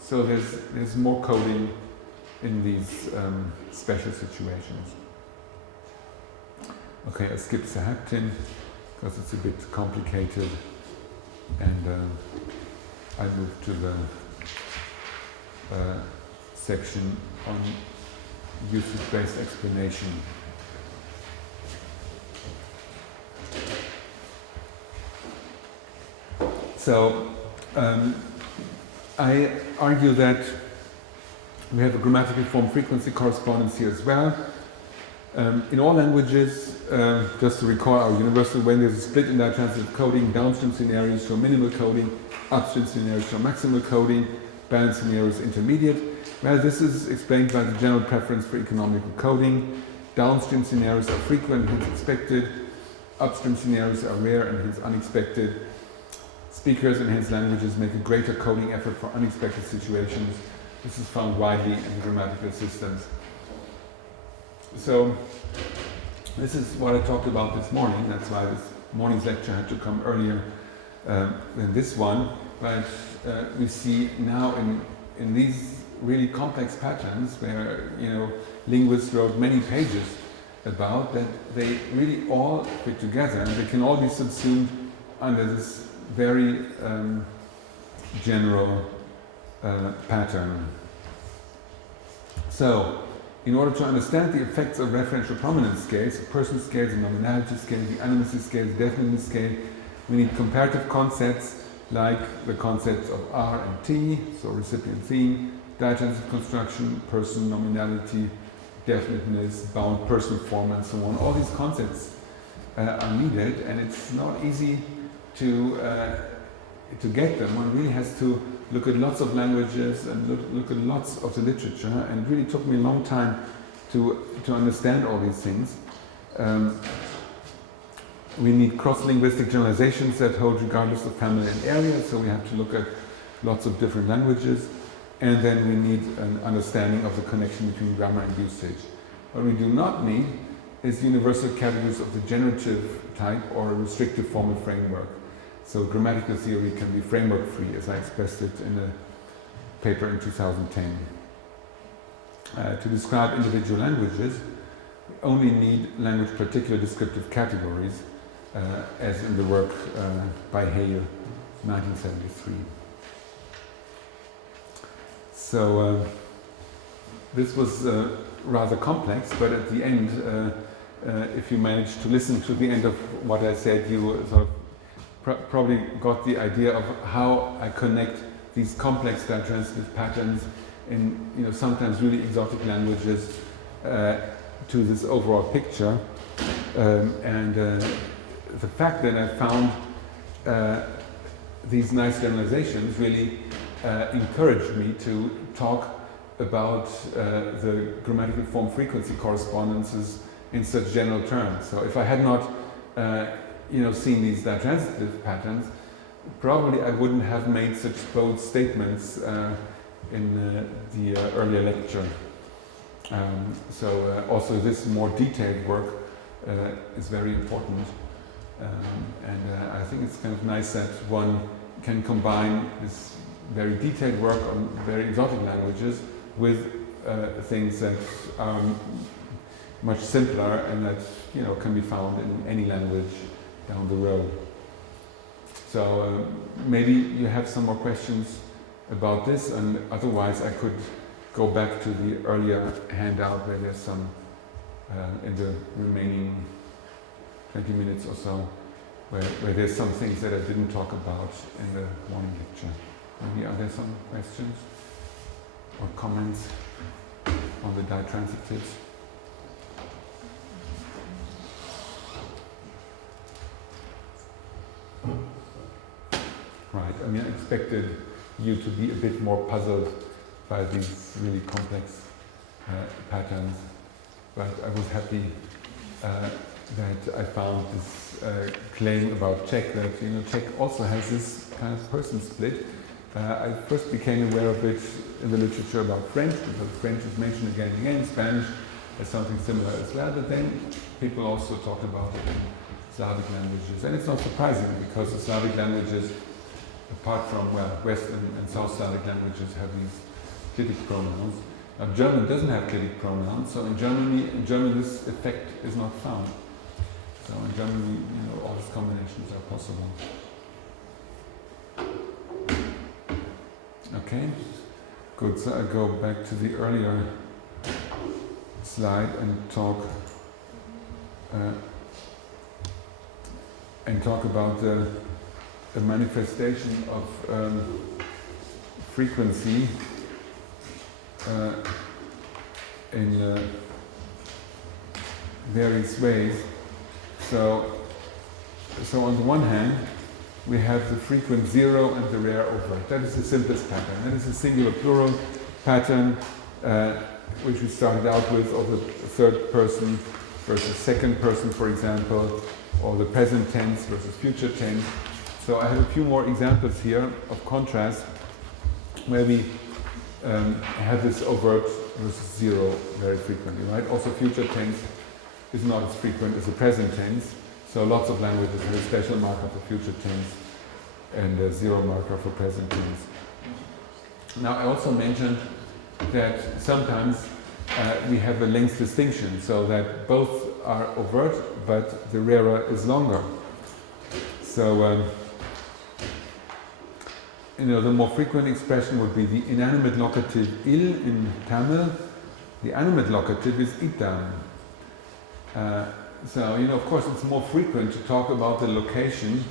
So there's more coding in these special situations. Okay, I skipped Sahaptin because it's a bit complicated, and I move to the section on usage-based explanation. So I argue that we have a grammatical form frequency correspondence here as well. In all languages, just to recall our universal, when there's a split in ditransitive coding, downstream scenarios show minimal coding, upstream scenarios show maximal coding, balanced scenarios intermediate. Well, this is explained by the general preference for economical coding. Downstream scenarios are frequent and hence expected. Upstream scenarios are rare and hence unexpected. Speakers in hence languages make a greater coding effort for unexpected situations. This is found widely in grammatical systems. So, this is what I talked about this morning. That's why this morning's lecture had to come earlier than this one. But we see now in these really complex patterns where, linguists wrote many pages about, that they really all fit together and they can all be subsumed under this very general pattern. So, in order to understand the effects of referential prominence scales, person scales, the nominality scale, the animacy scale, the definiteness scale, we need comparative concepts like the concepts of R and T, so recipient theme, ditransitive construction, person, nominality, definiteness, bound person form, and so on. All these concepts are needed, and it's not easy to get them. One really has to look at lots of languages and look at lots of the literature, and it really took me a long time to understand all these things. We need cross-linguistic generalizations that hold regardless of family and area, so we have to look at lots of different languages, and then we need an understanding of the connection between grammar and usage. What we do not need is universal categories of the generative type or a restrictive formal framework. So grammatical theory can be framework-free, as I expressed it in a paper in 2010. To describe individual languages, we only need language particular descriptive categories, as in the work by Hale, 1973. So this was rather complex, but at the end, if you managed to listen to the end of what I said, you sort of probably got the idea of how I connect these complex ditransitive patterns in sometimes really exotic languages to this overall picture. And the fact that I found these nice generalizations really encouraged me to talk about the grammatical form frequency correspondences in such general terms. So if I had not seen these ditransitive patterns, probably I wouldn't have made such bold statements in the earlier lecture. So also this more detailed work is very important, and I think it's kind of nice that one can combine this very detailed work on very exotic languages with things that are much simpler and that can be found in any language down the road. So maybe you have some more questions about this, and otherwise I could go back to the earlier handout where there's some, in the remaining 20 minutes or so, where there's some things that I didn't talk about in the morning lecture. Maybe are there some questions or comments on the ditransitives? Right, I mean, I expected you to be a bit more puzzled by these really complex patterns, but I was happy that I found this claim about Czech, that Czech also has this kind of person split. I first became aware of it in the literature about French, because French is mentioned again and again, Spanish has something similar as well, but then people also talked about it in Slavic languages, and it's not surprising because the Slavic languages, apart from, West and South Slavic languages have these clitic pronouns. Now German doesn't have clitic pronouns, so in German this effect is not found. So in German, all these combinations are possible. Okay, good. So I go back to the earlier slide and talk about the manifestation of frequency in various ways. So on the one hand, we have the frequent zero and the rare overt. That is the simplest pattern. That is a singular plural pattern, which we started out with, of the third person versus second person, for example, or the present tense versus future tense. So I have a few more examples here of contrast where we have this overt versus zero very frequently, right? Also future tense is not as frequent as the present tense, so lots of languages have a special marker for future tense and a zero marker for present tense. Now I also mentioned that sometimes we have a length distinction, so that both are overt but the rarer is longer. So the more frequent expression would be the inanimate locative il in Tamil. The animate locative is itam. So, of course, it's more frequent to talk about the location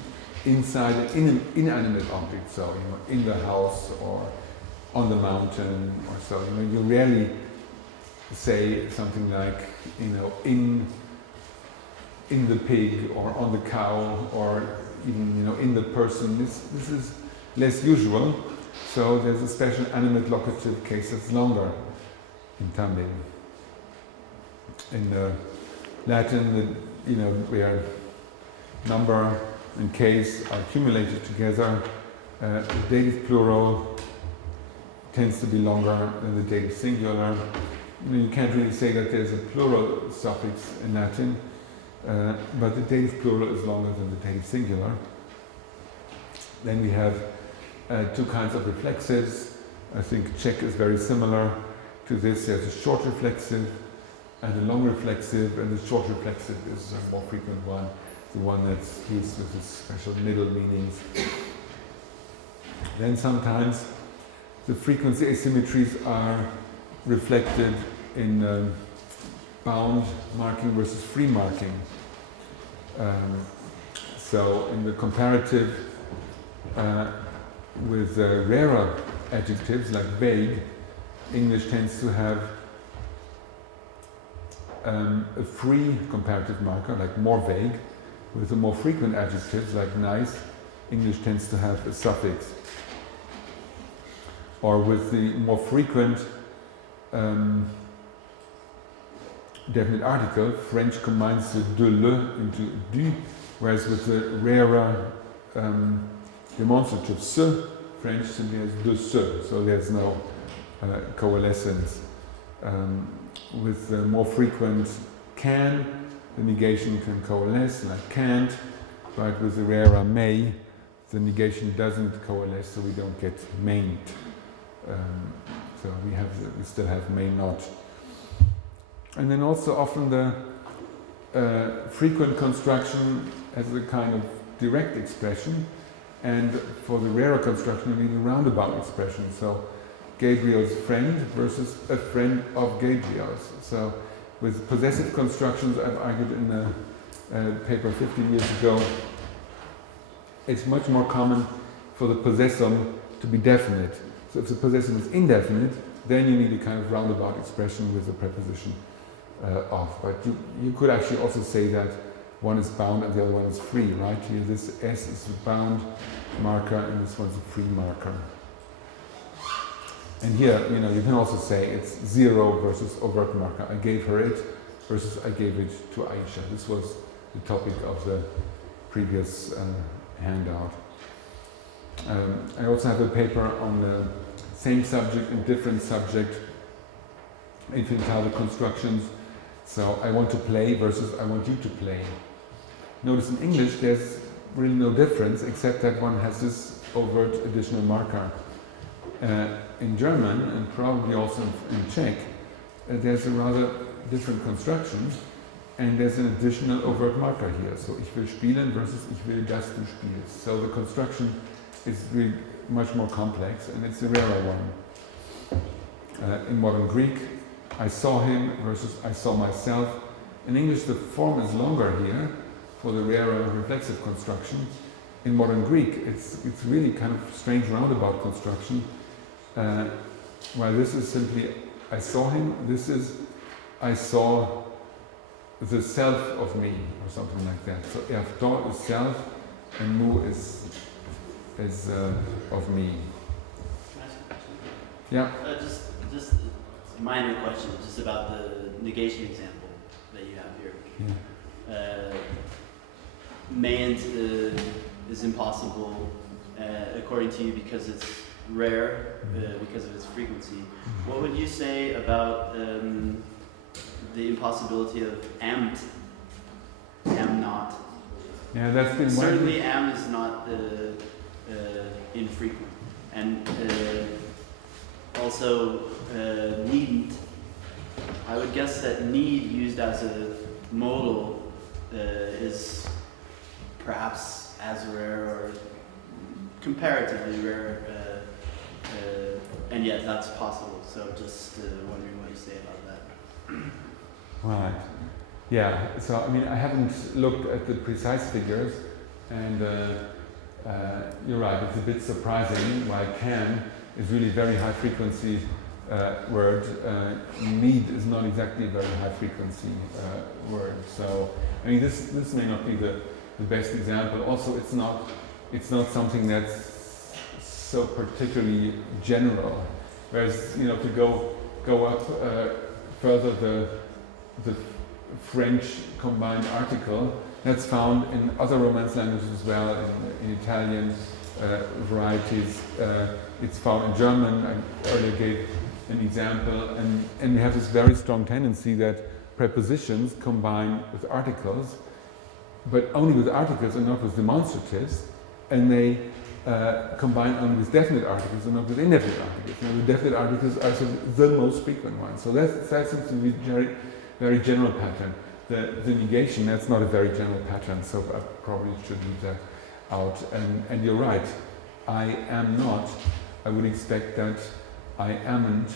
inside an inanimate object. So, in the house or on the mountain or so. You rarely say something like, in the pig or on the cow or even, in the person. This is less usual. So there's a special animate locative case that's longer in Tamil. In Latin, where number and case are accumulated together, the dative plural tends to be longer than the dative singular. You can't really say that there's a plural suffix in Latin, but the dative plural is longer than the dative singular. Then we have two kinds of reflexives. I think Czech is very similar to this. There's a short reflexive and a long reflexive, and the short reflexive is a more frequent one, the one that's used with its special middle meanings. Then sometimes the frequency asymmetries are reflected in bound marking versus free marking. So in the comparative with rarer adjectives like vague, English tends to have a free comparative marker, like more vague. With the more frequent adjectives, like nice, English tends to have a suffix. Or with the more frequent definite article, French combines the de le into du, whereas with the rarer demonstrative se, French simply has de se, so there's no coalescence. With the more frequent can, the negation can coalesce, like can't, but with the rarer may, the negation doesn't coalesce, so we don't get mayn't. So we still have may not. And then also often the frequent construction has a kind of direct expression, and for the rarer construction we need a roundabout expression. So Gabriel's friend versus a friend of Gabriel's. So with possessive constructions, I've argued in a paper 15 years ago, it's much more common for the possessum to be definite. So if the possessum is indefinite, then you need a kind of roundabout expression with the preposition of. But you could actually also say that one is bound and the other one is free, right? Here this S is a bound marker and this one's a free marker. And here, you can also say it's 0 versus overt marker. I gave her it versus I gave it to Aisha. This was the topic of the previous handout. I also have a paper on the same subject and different subject, infinitive constructions. So I want to play versus I want you to play. Notice in English there's really no difference except that one has this overt additional marker. In German and probably also in Czech, there's a rather different construction and there's an additional overt marker here. So ich will spielen versus ich will, dass du spielst. So the construction is really much more complex and it's a rarer one. In modern Greek, I saw him versus I saw myself. In English the form is longer here for the rarer reflexive construction. In modern Greek it's really kind of strange roundabout construction. While this is simply I saw him, this is I saw the self of me or something like that. So erftor is self and mu is of me. Can I ask a question? Yeah. Just a minor question, just about the negation example that you have here. Yeah. Mayn't is impossible according to you because it's rare, because of its frequency. What would you say about the impossibility of am not? Yeah, that's been Certainly am is not infrequent, and also needn't. I would guess that need used as a modal is perhaps as rare or comparatively rare, and yet that's possible. So just wondering what you say about that. Right. Yeah. So I mean, I haven't looked at the precise figures, and you're right. It's a bit surprising why can is really very high frequency word. Need is not exactly a very high frequency word. So I mean, this may not be the best example. Also, it's not something that's so particularly general. Whereas if you go up further, the French combined article that's found in other Romance languages as well, in Italian varieties. It's found in German. I earlier gave an example, and we have this very strong tendency that prepositions combine with articles, but only with articles and not with demonstratives, and they combine only with definite articles and not with indefinite articles. The definite articles are sort of the most frequent ones. So that seems to be a very, very general pattern. The negation, that's not a very general pattern, so I probably should leave that out. And you're right, I am not. I would expect that I amn't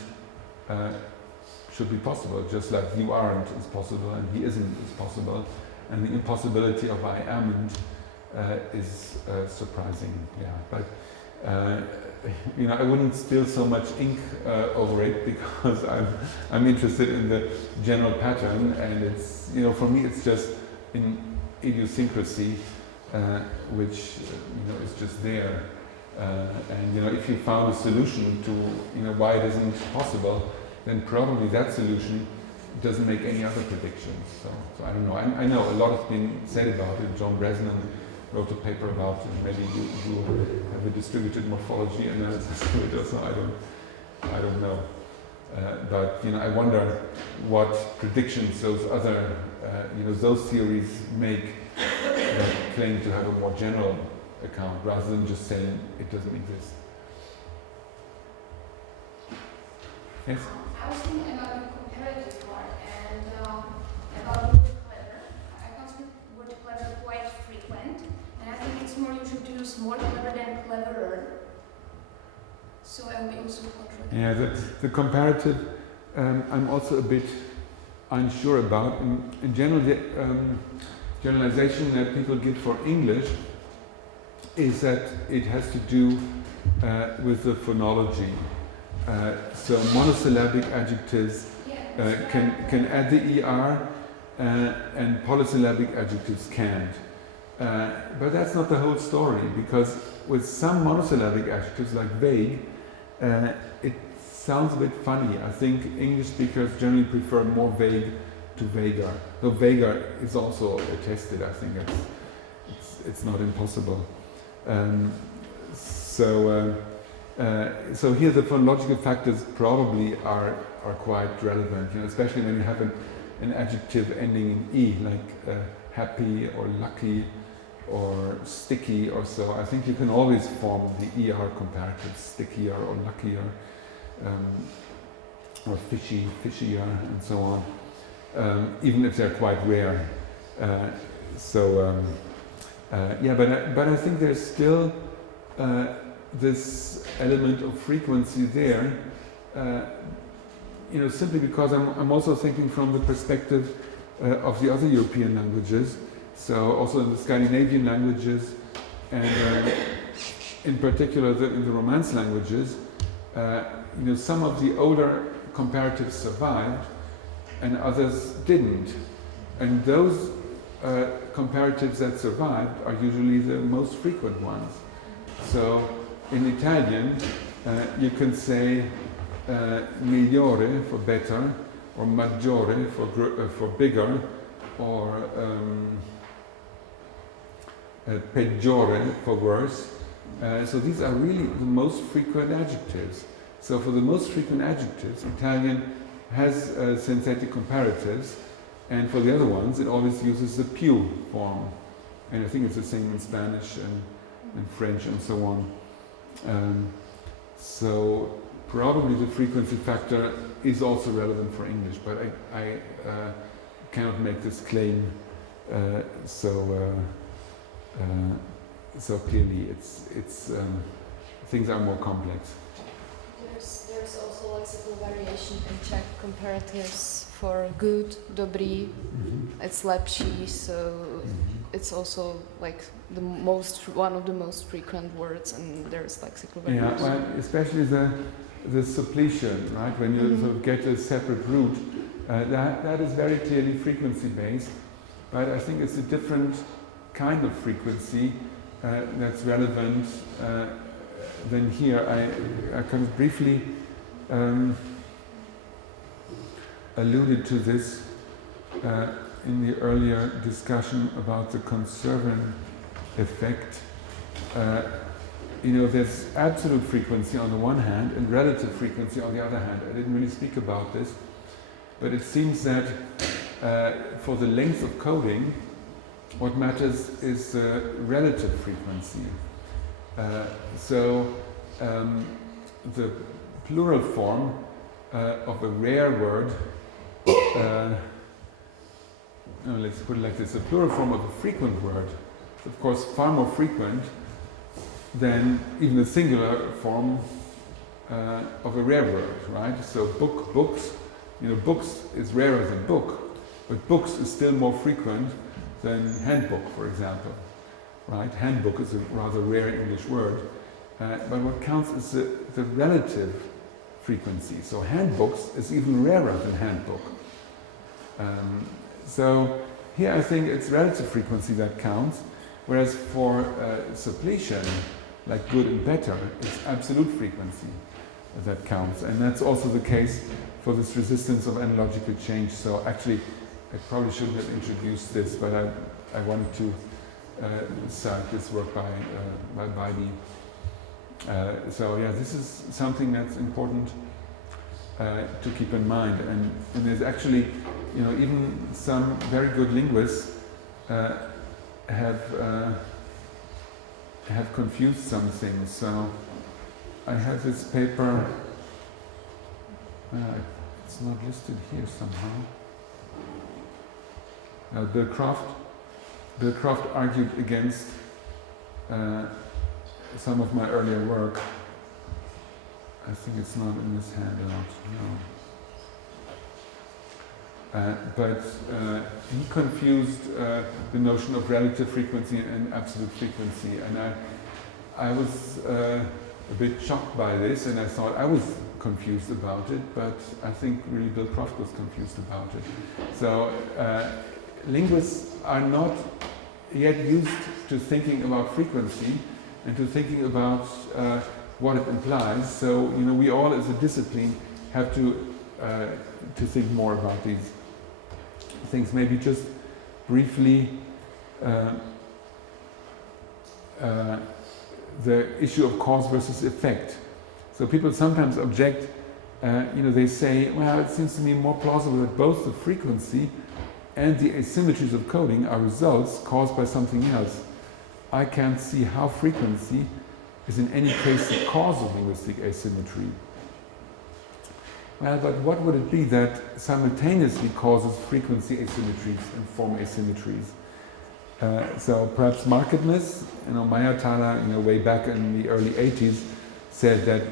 should be possible, just like you aren't is possible and he isn't is possible. And the impossibility of I amn't is surprising, yeah. But I wouldn't spill so much ink over it because I'm interested in the general pattern, and it's for me it's just in idiosyncrasy, which is just there. And if you found a solution to why it isn't possible, then probably that solution doesn't make any other predictions. So I don't know. I know a lot has been said about it. John Bresnan wrote a paper about it. Maybe you have a distributed morphology analysis of it, or so. I don't know. But I wonder what predictions those other those theories make that claim to have a more general account rather than just saying it doesn't exist. Yes? I was thinking about the comparative part and about the word clever. I consider the word clever quite frequent, and I think it's more usual to use more clever than cleverer. So é o mesmo controle. Yeah, the comparative, I'm also a bit unsure about. In general, the generalization that people give for English is that it has to do with the phonology. So monosyllabic adjectives can add the ER and polysyllabic adjectives can't. But that's not the whole story, because with some monosyllabic adjectives like vague, it sounds a bit funny. I think English speakers generally prefer more vague to vaguer. Though vaguer is also attested, I think it's not impossible. So here the phonological factors probably are quite relevant, especially when you have an adjective ending in E, like happy or lucky or sticky or so. I think you can always form the ER comparatives, stickier or luckier, or fishier, and so on, even if they're quite rare. But I think there's still this element of frequency there, simply because I'm also thinking from the perspective of the other European languages, so also in the Scandinavian languages, and in particular in the Romance languages, some of the older comparatives survived and others didn't. And those comparatives that survived are usually the most frequent ones. So in Italian, you can say migliore for better, or maggiore for bigger, or peggiore for worse. So these are really the most frequent adjectives. So for the most frequent adjectives, Italian has synthetic comparatives, and for the other ones, it always uses the più form. And I think it's the same in Spanish and French and so on. So probably the frequency factor is also relevant for English, but I cannot make this claim so clearly. It's things are more complex. There's also lexical variation in Czech comparatives for good, dobrý, it's lepší, so it's also like one of the most frequent words, and there's lexical variation. Yeah, well, especially the suppletion, right? When you sort of get a separate root, that is very clearly frequency based, but I think it's a different kind of frequency that's relevant than here. I kind of briefly alluded to this in the earlier discussion about the conserving effect. There's absolute frequency on the one hand and relative frequency on the other hand. I didn't really speak about this, but it seems that for the length of coding, what matters is relative frequency. So the plural form of a rare word, let's put it like this, the plural form of a frequent word is of course far more frequent than even the singular form of a rare word, right? So books, books is rarer than book, but books is still more frequent than handbook, for example, right? Handbook is a rather rare English word, but what counts is the relative frequency. So handbooks is even rarer than handbook. So here I think it's relative frequency that counts, whereas for suppletion, like good and better, it's absolute frequency that counts. And that's also the case for this resistance of analogical change. So actually, I probably shouldn't have introduced this, but I wanted to cite this work by Beide. So yeah, this is something that's important to keep in mind. And there's actually, even some very good linguists have confused some things. So I have this paper, it's not listed here somehow. Bill Croft argued against some of my earlier work. I think it's not in this handout, no. But he confused the notion of relative frequency and absolute frequency, and I was a bit shocked by this, and I thought I was confused about it, but I think really Bill Croft was confused about it. So linguists are not yet used to thinking about frequency and to thinking about what it implies. So we all, as a discipline, have to think more about these things. Maybe just briefly, the issue of cause versus effect. So people sometimes object. They say, "Well, it seems to me more plausible that both the frequency and the asymmetries of coding are results caused by something else. I can't see how frequency is in any case the cause of linguistic asymmetry." Well, but what would it be that simultaneously causes frequency asymmetries and form asymmetries? So perhaps markedness. Mayatara, way back in the early 80s, said that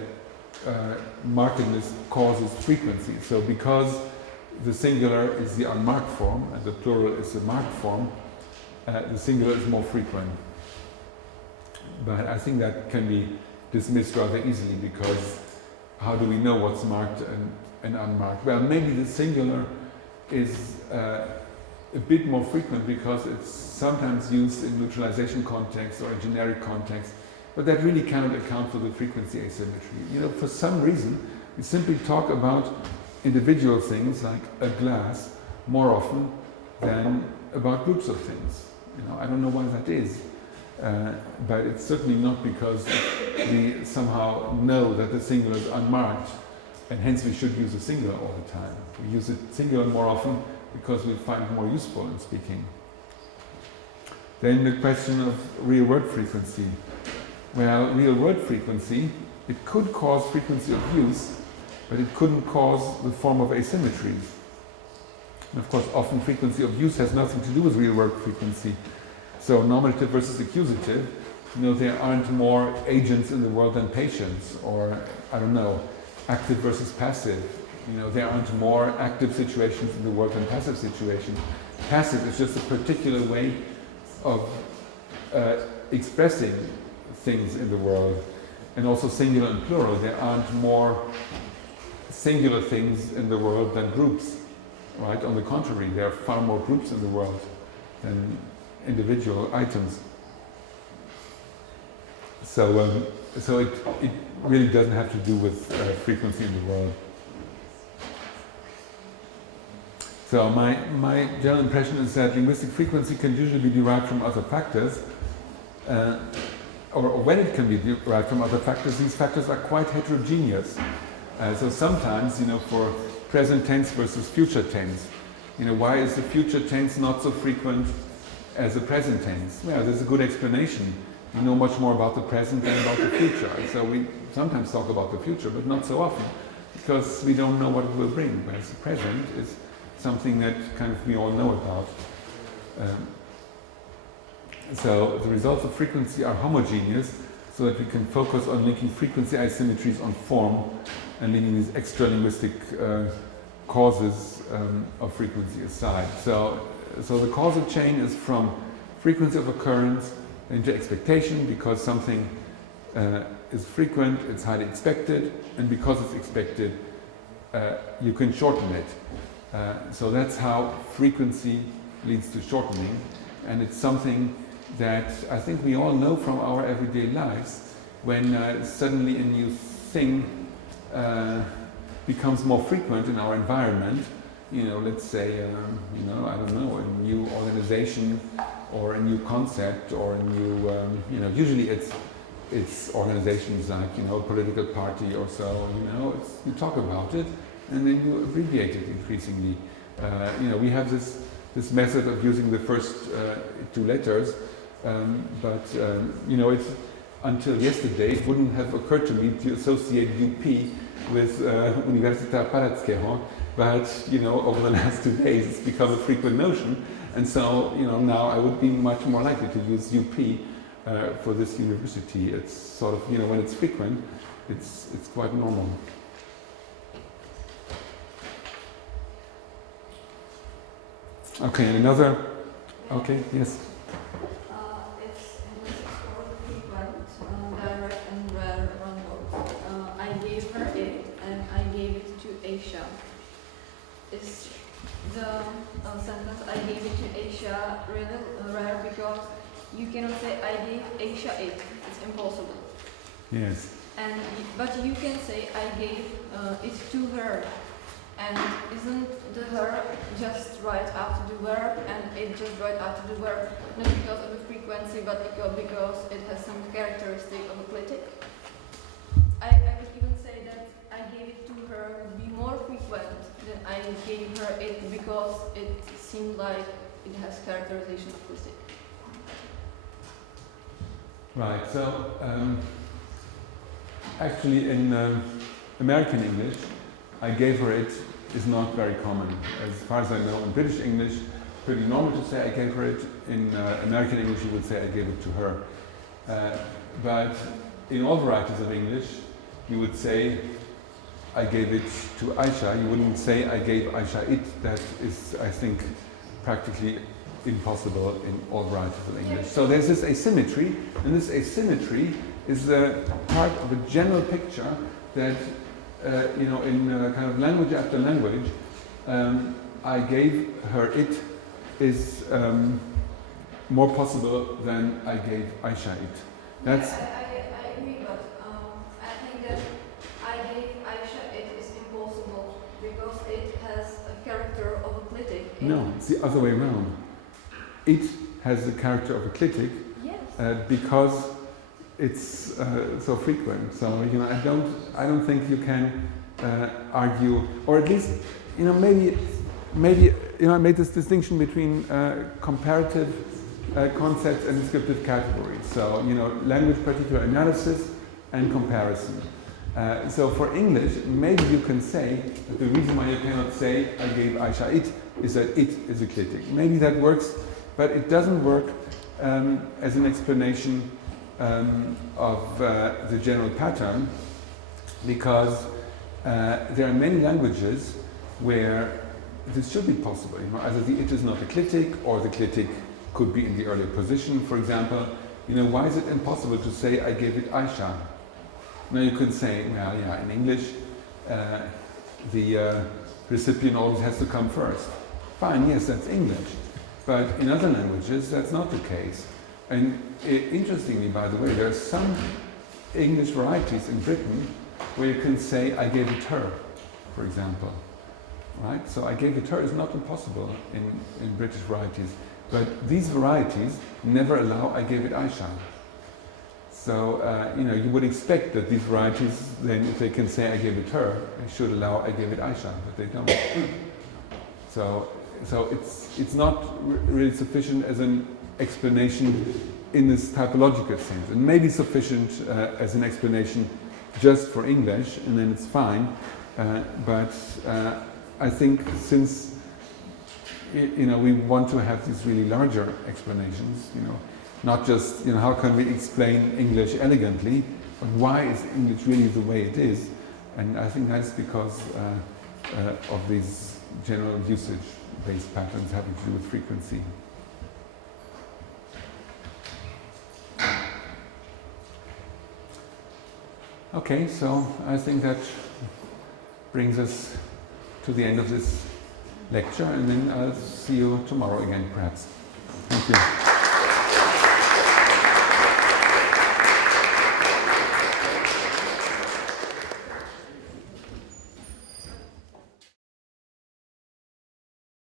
markedness causes frequency. So because the singular is the unmarked form and the plural is the marked form, the singular is more frequent. But I think that can be dismissed rather easily, because how do we know what's marked and unmarked? Well, maybe the singular is a bit more frequent because it's sometimes used in neutralization context or in generic context, but that really cannot account for the frequency asymmetry. For some reason, we simply talk about individual things like a glass more often than about groups of things. I don't know why that is. But it's certainly not because we somehow know that the singular is unmarked, and hence we should use a singular all the time. We use it singular more often because we find it more useful in speaking. Then the question of real word frequency. Well, real word frequency, it could cause frequency of use, but it couldn't cause the form of asymmetries. And of course, often frequency of use has nothing to do with real word frequency. So nominative versus accusative, there aren't more agents in the world than patients, or active versus passive. There aren't more active situations in the world than passive situations. Passive is just a particular way of expressing things in the world. And also singular and plural, there aren't more singular things in the world than groups, right? On the contrary, there are far more groups in the world than individual items. So it really doesn't have to do with frequency in the world. So my general impression is that linguistic frequency can usually be derived from other factors, or when it can be derived from other factors, these factors are quite heterogeneous. So sometimes, for present tense versus future tense, why is the future tense not so frequent as the present tense? Well, there's a good explanation. We know much more about the present than about the future. So we sometimes talk about the future, but not so often, because we don't know what it will bring, whereas the present is something that kind of we all know about. So the results of frequency are homogeneous, so that we can focus on linking frequency asymmetries on form and leaving these extra-linguistic causes of frequency aside. So the causal chain is from frequency of occurrence into expectation. Because something is frequent, it's highly expected, and because it's expected, you can shorten it. So that's how frequency leads to shortening, and it's something that I think we all know from our everyday lives. When suddenly a new thing becomes more frequent in our environment, let's say, I don't know, a new organization or a new concept or a new, usually it's organizations like, a political party or so, you talk about it and then you abbreviate it increasingly. We have this method of using the first two letters, but it's, until yesterday, it wouldn't have occurred to me to associate UP with Uniwersytet Pareckiego, but over the last 2 days it's become a frequent notion, and so now I would be much more likely to use UP for this university. It's sort of, you know, when it's frequent, it's quite normal. Okay, and another. Okay, yes. It's historical frequent, direct and rare on both. I gave her it and I gave it to Aisha. Is the sentence I gave it to Aisha really rare because you cannot say I gave Aisha it. It's impossible. Yes. But you can say I gave it to her. And isn't the her just right after the verb and it just right after the verb? Not because of the frequency, but because it has some characteristic of a clitic. I would even say that I gave it to her would be more frequent than I gave her it because it seemed like it has characterization of clitic. Right, so actually in American English, I gave her it is not very common. As far as I know, in British English, pretty normal to say I gave her it. In American English, you would say I gave it to her. But in all varieties of English, you would say I gave it to Aisha. You wouldn't say I gave Aisha it. That is, I think, practically impossible in all varieties of English. So there's this asymmetry, and this asymmetry is the part of a general picture that you know, in kind of language after language, I gave her it is more possible than I gave Aisha it. That's. I agree, but I think that I gave Aisha it is impossible because it has a character of a clitic. No, it's the other way around. It has the character of a clitic because it's so frequent. So you know, I don't think you can argue, or at least you know, maybe you know, I made this distinction between comparative concepts and descriptive categories. So you know, language particular analysis and comparison. So for English, maybe you can say that the reason why you cannot say I gave Aisha it is that it is a clitic. Maybe that works, but it doesn't work as an explanation of the general pattern, because there are many languages where this should be possible. You know, either the it is not a clitic, or the clitic could be in the earlier position. For example, you know, why is it impossible to say I gave it Aisha? Now you can say, well, yeah, in English, the recipient always has to come first. Fine, yes, that's English. But in other languages, that's not the case. And interestingly, by the way, there are some English varieties in Britain where you can say, I gave it her, for example. Right? So I gave it her is not impossible in British varieties. But these varieties never allow I gave it Aisha. So, you know, you would expect that these varieties, then if they can say I gave it her, they should allow I gave it Aisha, but they don't. So it's not really sufficient as an explanation in this typological sense. It may be sufficient as an explanation just for English, and then it's fine. But I think since you know, we want to have these really larger explanations, you know, not just, you know, how can we explain English elegantly, but why is English really the way it is? And I think that's because of these general usage-based patterns having to do with frequency. Okay, so I think that brings us to the end of this lecture, and then I'll see you tomorrow again, perhaps. Thank you.